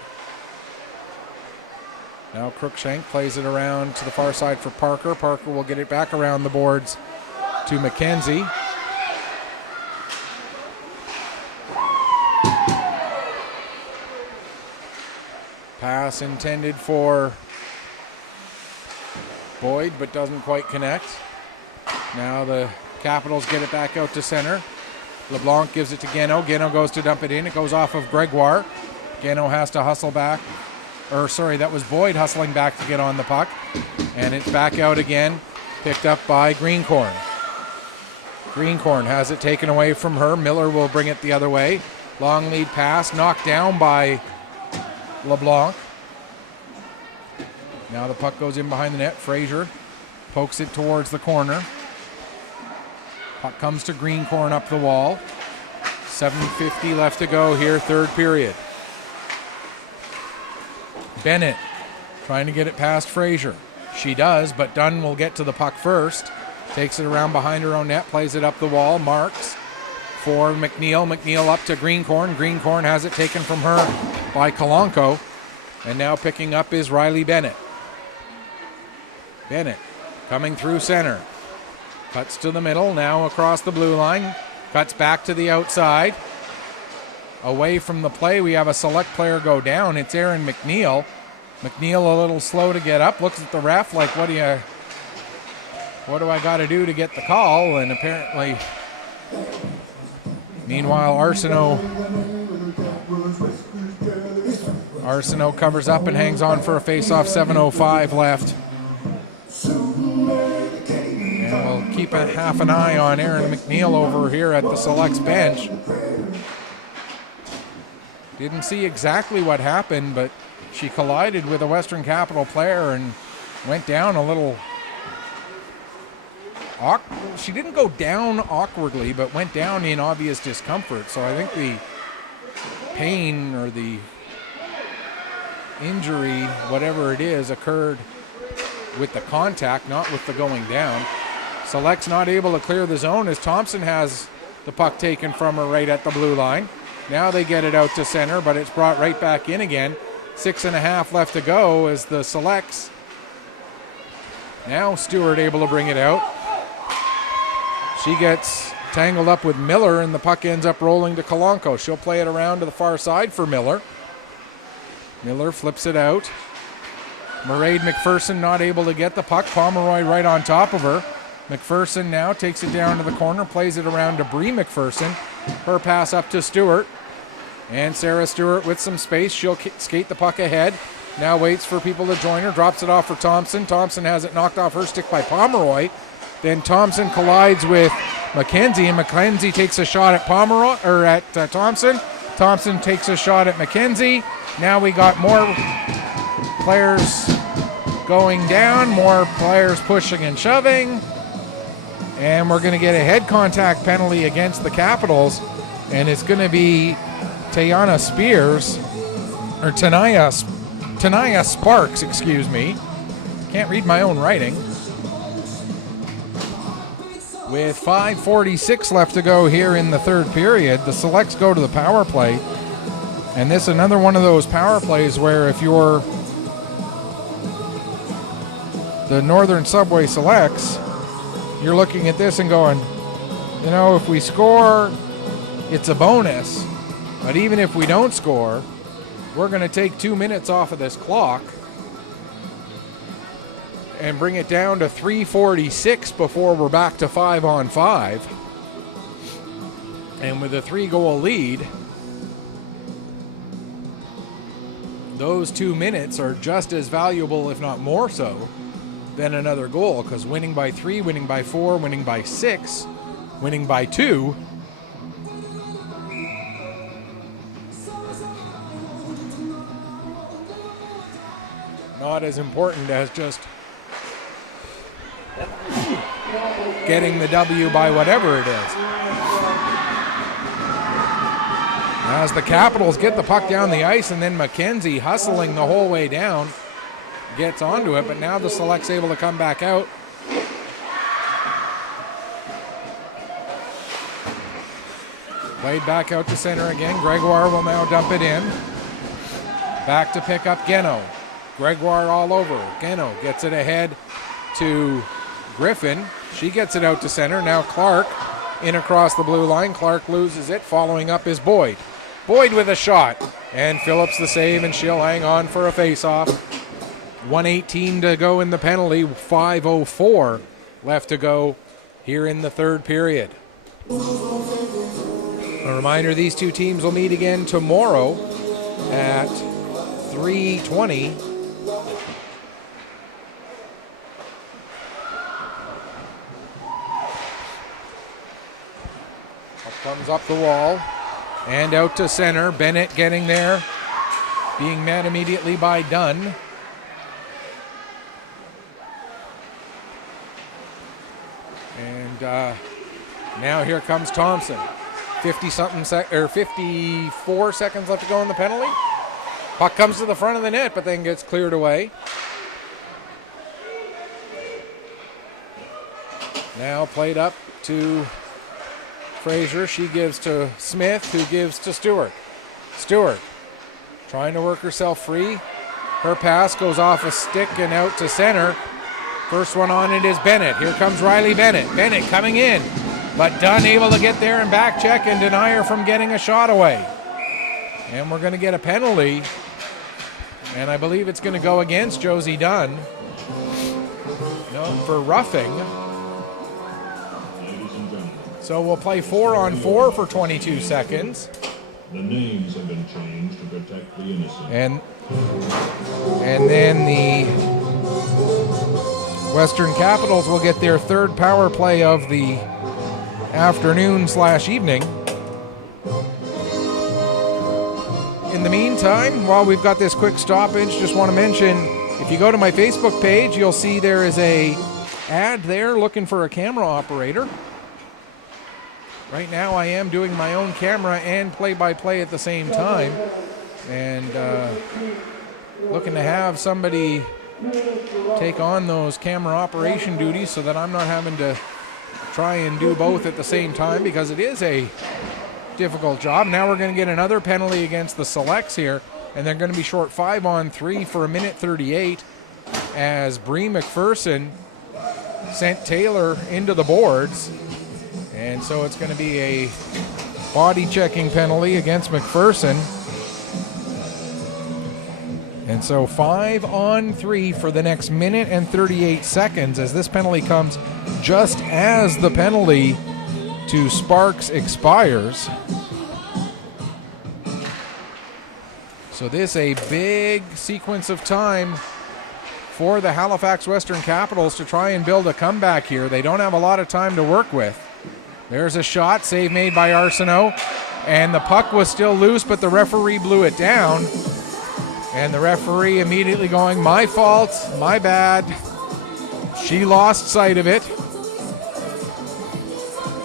Now Cruikshank plays it around to the far side for Parker. Parker will get it back around the boards to McKenzie. Pass intended for Boyd, but doesn't quite connect. Now the Capitals get it back out to center. LeBlanc gives it to Geno. Geno goes to dump it in. It goes off of Gregoire. Geno has to hustle back. That was Boyd hustling back to get on the puck. And it's back out again, picked up by Greencorn. Greencorn has it taken away from her. Miller will bring it the other way. Long lead pass, knocked down by LeBlanc. Now the puck goes in behind the net. Fraser pokes it towards the corner. Puck comes to Greencorn up the wall. 7:50 left to go here, third period. Bennett trying to get it past Fraser. She does, but Dunn will get to the puck first. Takes it around behind her own net, plays it up the wall, marks for McNeil. McNeil up to Greencorn. Greencorn has it taken from her by Kalanko. And now picking up is Riley Bennett. Bennett coming through center. Cuts to the middle, now across the blue line. Cuts back to the outside. Away from the play, we have a select player go down. It's Aaron McNeil. McNeil a little slow to get up. Looks at the ref like, what do I got to do to get the call? And apparently, meanwhile, Arsenault covers up and hangs on for a face-off. 7:05 left. And we'll keep half an eye on Aaron McNeil over here at the Selects bench. Didn't see exactly what happened, but she collided with a Western Capital player and went down a little. She didn't go down awkwardly, but went down in obvious discomfort. So I think the pain or the injury, whatever it is, occurred with the contact, not with the going down. Select's not able to clear the zone as Thompson has the puck taken from her right at the blue line. Now they get it out to center, but it's brought right back in again. 6.5 left to go as the Selects. Now Stewart able to bring it out. She gets tangled up with Miller, and the puck ends up rolling to Kalanko. She'll play it around to the far side for Miller. Miller flips it out. Mairead McPherson not able to get the puck. Pomeroy right on top of her. McPherson now takes it down to the corner, plays it around to Bree McPherson. Her pass up to Stewart. And Sarah Stewart with some space. She'll skate the puck ahead. Now waits for people to join her. Drops it off for Thompson. Thompson has it knocked off her stick by Pomeroy. Then Thompson collides with McKenzie, and McKenzie takes a shot at Pomeroy or at Thompson. Thompson takes a shot at McKenzie. Now we got more players going down, more players pushing and shoving. And we're going to get a head contact penalty against the Capitals. And it's going to be Tanaya Sparks, excuse me. Can't read my own writing. With 5:46 left to go here in the third period, the Selects go to the power play. And this is another one of those power plays where if you're the Northern Subway Selects, you're looking at this and going, you know, if we score, it's a bonus. But even if we don't score, we're going to take 2 minutes off of this clock and bring it down to 3:46 before we're back to 5-on-5. And with a 3-goal lead, those 2 minutes are just as valuable, if not more so, than another goal, because winning by 3, winning by 4, winning by 6, winning by 2, not as important as just getting the W by whatever it is. As the Capitals get the puck down the ice, and then McKenzie hustling the whole way down gets onto it, but now the Select's able to come back out. Played back out to center again. Gregoire will now dump it in. Back to pick up Geno. Gregoire all over. Geno gets it ahead to Griffin. She gets it out to center. Now Clark in across the blue line. Clark loses it. Following up is Boyd. Boyd with a shot. And Phillips the save, and she'll hang on for a face-off. 1:18 to go in the penalty. 5:04 left to go here in the third period. A reminder, these two teams will meet again tomorrow at 3:20. Comes up the wall and out to center. Bennett getting there, being met immediately by Dunn. And now here comes Thompson. 54 seconds left to go in the penalty. Puck comes to the front of the net, but then gets cleared away. Now played up to Fraser. She gives to Smith, who gives to Stewart. Stewart trying to work herself free. Her pass goes off a stick and out to center. First one on it is Bennett. Here comes Riley Bennett. Bennett coming in, but Dunn able to get there and back check and deny her from getting a shot away. And we're going to get a penalty, and I believe it's going to go against Josie Dunn. No, for roughing. So we'll play 4-on-4 for 22 seconds. The names have been changed to protect the innocent. And then the Western Capitals will get their third power play of the afternoon/evening. In the meantime, while we've got this quick stoppage, just want to mention, if you go to my Facebook page, you'll see there is a ad there looking for a camera operator. Right now I am doing my own camera and play-by-play at the same time, and looking to have somebody take on those camera operation duties so that I'm not having to try and do both at the same time, because it is a difficult job. Now we're going to get another penalty against the Selects here, and they're going to be short 5-on-3 for 1:38 as Bree McPherson sent Taylor into the boards. And so it's going to be a body checking penalty against McPherson. And so 5-on-3 for the next 1:38 seconds, as this penalty comes just as the penalty to Sparks expires. So this a big sequence of time for the Halifax Western Capitals to try and build a comeback here. They don't have a lot of time to work with. There's a shot, save made by Arsenault, and the puck was still loose, but the referee blew it down. And the referee immediately going, my fault, my bad. She lost sight of it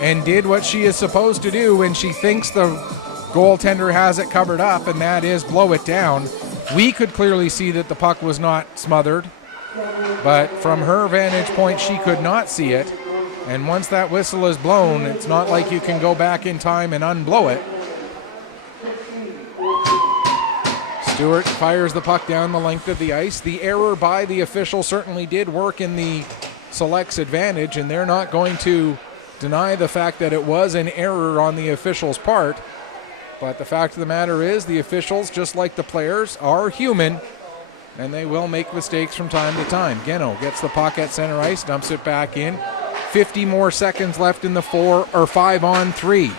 and did what she is supposed to do when she thinks the goaltender has it covered up, and that is blow it down. We could clearly see that the puck was not smothered, but from her vantage point, she could not see it. And once that whistle is blown, it's not like you can go back in time and unblow it. Stewart fires the puck down the length of the ice. The error by the official certainly did work in the Select's advantage, and they're not going to deny the fact that it was an error on the official's part. But the fact of the matter is the officials, just like the players, are human, and they will make mistakes from time to time. Geno gets the puck at center ice, dumps it back in. 50 more seconds left in the 5-on-3.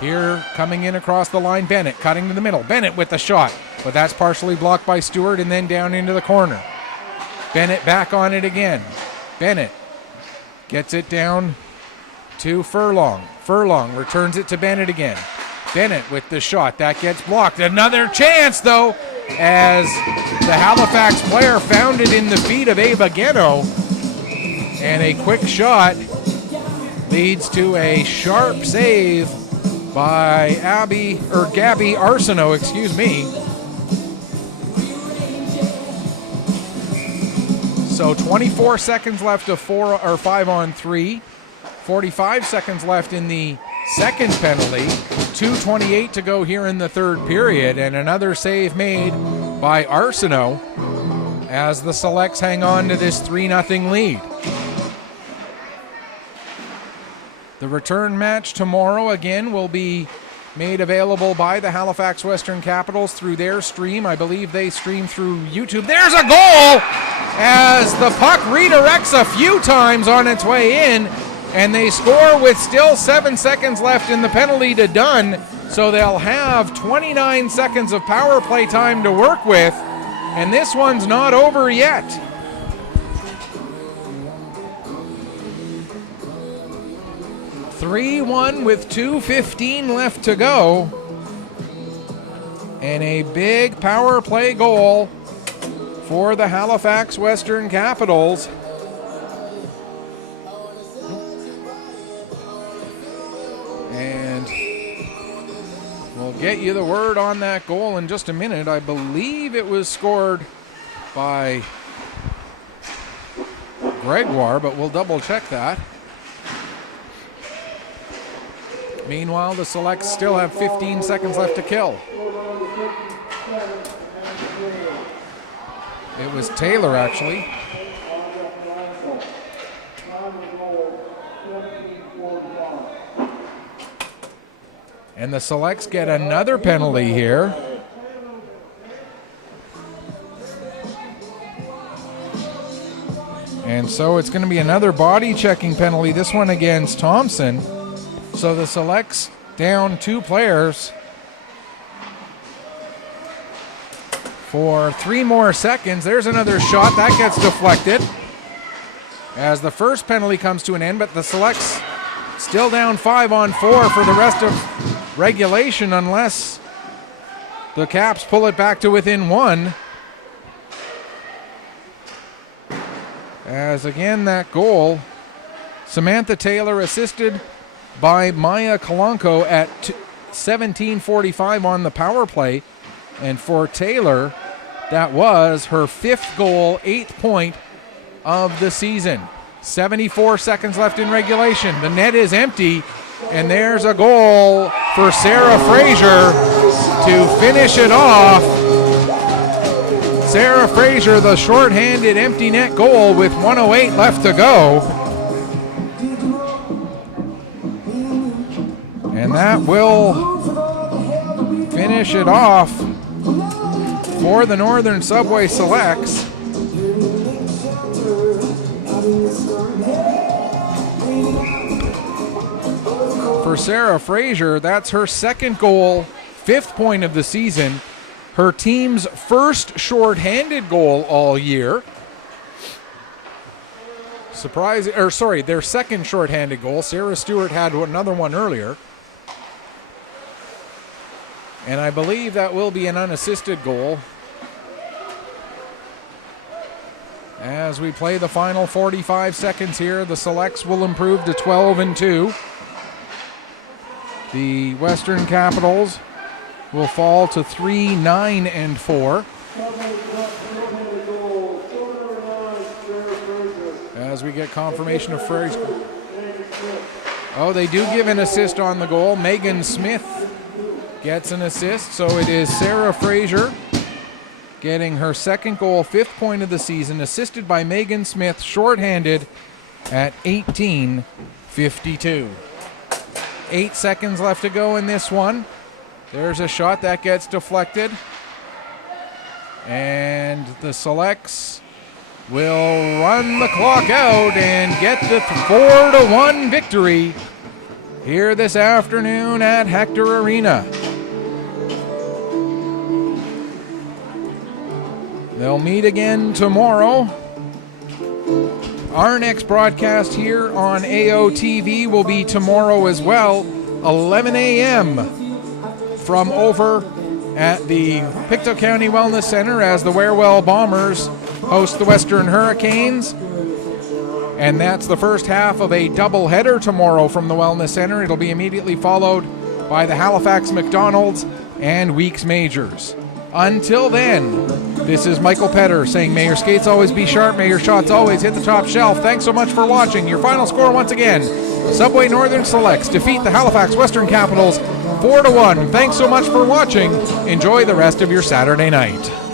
Here, coming in across the line, Bennett cutting to the middle. Bennett with the shot, but that's partially blocked by Stewart and then down into the corner. Bennett back on it again. Bennett gets it down to Furlong. Furlong returns it to Bennett again. Bennett with the shot. That gets blocked. Another chance, though, as the Halifax player found it in the feet of Ava Geno. And a quick shot leads to a sharp save by Gabby Arsenault, So 24 seconds left of 5-on-3. 45 seconds left in the second penalty. 2:28 to go here in the third period, and another save made by Arsenault as the Selects hang on to this 3-0 lead. The return match tomorrow, again, will be made available by the Halifax Western Capitals through their stream. I believe they stream through YouTube. There's a goal as the puck redirects a few times on its way in, and they score with still 7 seconds left in the penalty to done, so they'll have 29 seconds of power play time to work with, and this one's not over yet. 3-1 with 2:15 left to go. And a big power play goal for the Halifax Western Capitals. And we'll get you the word on that goal in just a minute. I believe it was scored by Gregoire, but we'll double check that. Meanwhile, the Selects still have 15 seconds left to kill. It was Taylor, actually. And the Selects get another penalty here. And so it's going to be another body checking penalty, this one against Thompson. So the Selects down 2 players for 3 more seconds. There's another shot. That gets deflected as the first penalty comes to an end, but the Selects still down 5-on-4 for the rest of regulation unless the Caps pull it back to within 1. As again, that goal, Samantha Taylor assisted by Maya Kalanko at 17:45 on the power play. And for Taylor, that was her 5th goal, 8th point of the season. 74 seconds left in regulation. The net is empty, and there's a goal for Sarah Fraser to finish it off. Sarah Fraser, the shorthanded empty net goal with 1:08 left to go. And that will finish it off for the Northern Subway Selects. For Sarah Fraser, that's her 2nd goal, 5th point of the season. Her team's first shorthanded goal all year. Their 2nd shorthanded goal. Sarah Stewart had another one earlier. And I believe that will be an unassisted goal. As we play the final 45 seconds here, the Selects will improve to 12-2. The Western Capitals will fall to 3-9-4. As we get confirmation of Fraser. Oh, they do give an assist on the goal. Megan Smith gets an assist, so it is Sarah Fraser getting her second goal, 5th point of the season, assisted by Megan Smith, shorthanded at 18:52. 8 seconds left to go in this one. There's a shot that gets deflected. And the Selects will run the clock out and get the 4-1 victory here this afternoon at Hector Arena. They'll meet again tomorrow. Our next broadcast here on AOTV will be tomorrow as well, 11 a.m. from over at the Pictou County Wellness Center as the Warewell Bombers host the Western Hurricanes. And that's the first half of a doubleheader tomorrow from the Wellness Center. It'll be immediately followed by the Halifax McDonald's and Weeks Majors. Until then, this is Michael Petter saying may your skates always be sharp, may your shots always hit the top shelf. Thanks so much for watching. Your final score once again, Subway Northern Selects defeat the Halifax Western Capitals 4-1. Thanks so much for watching. Enjoy the rest of your Saturday night.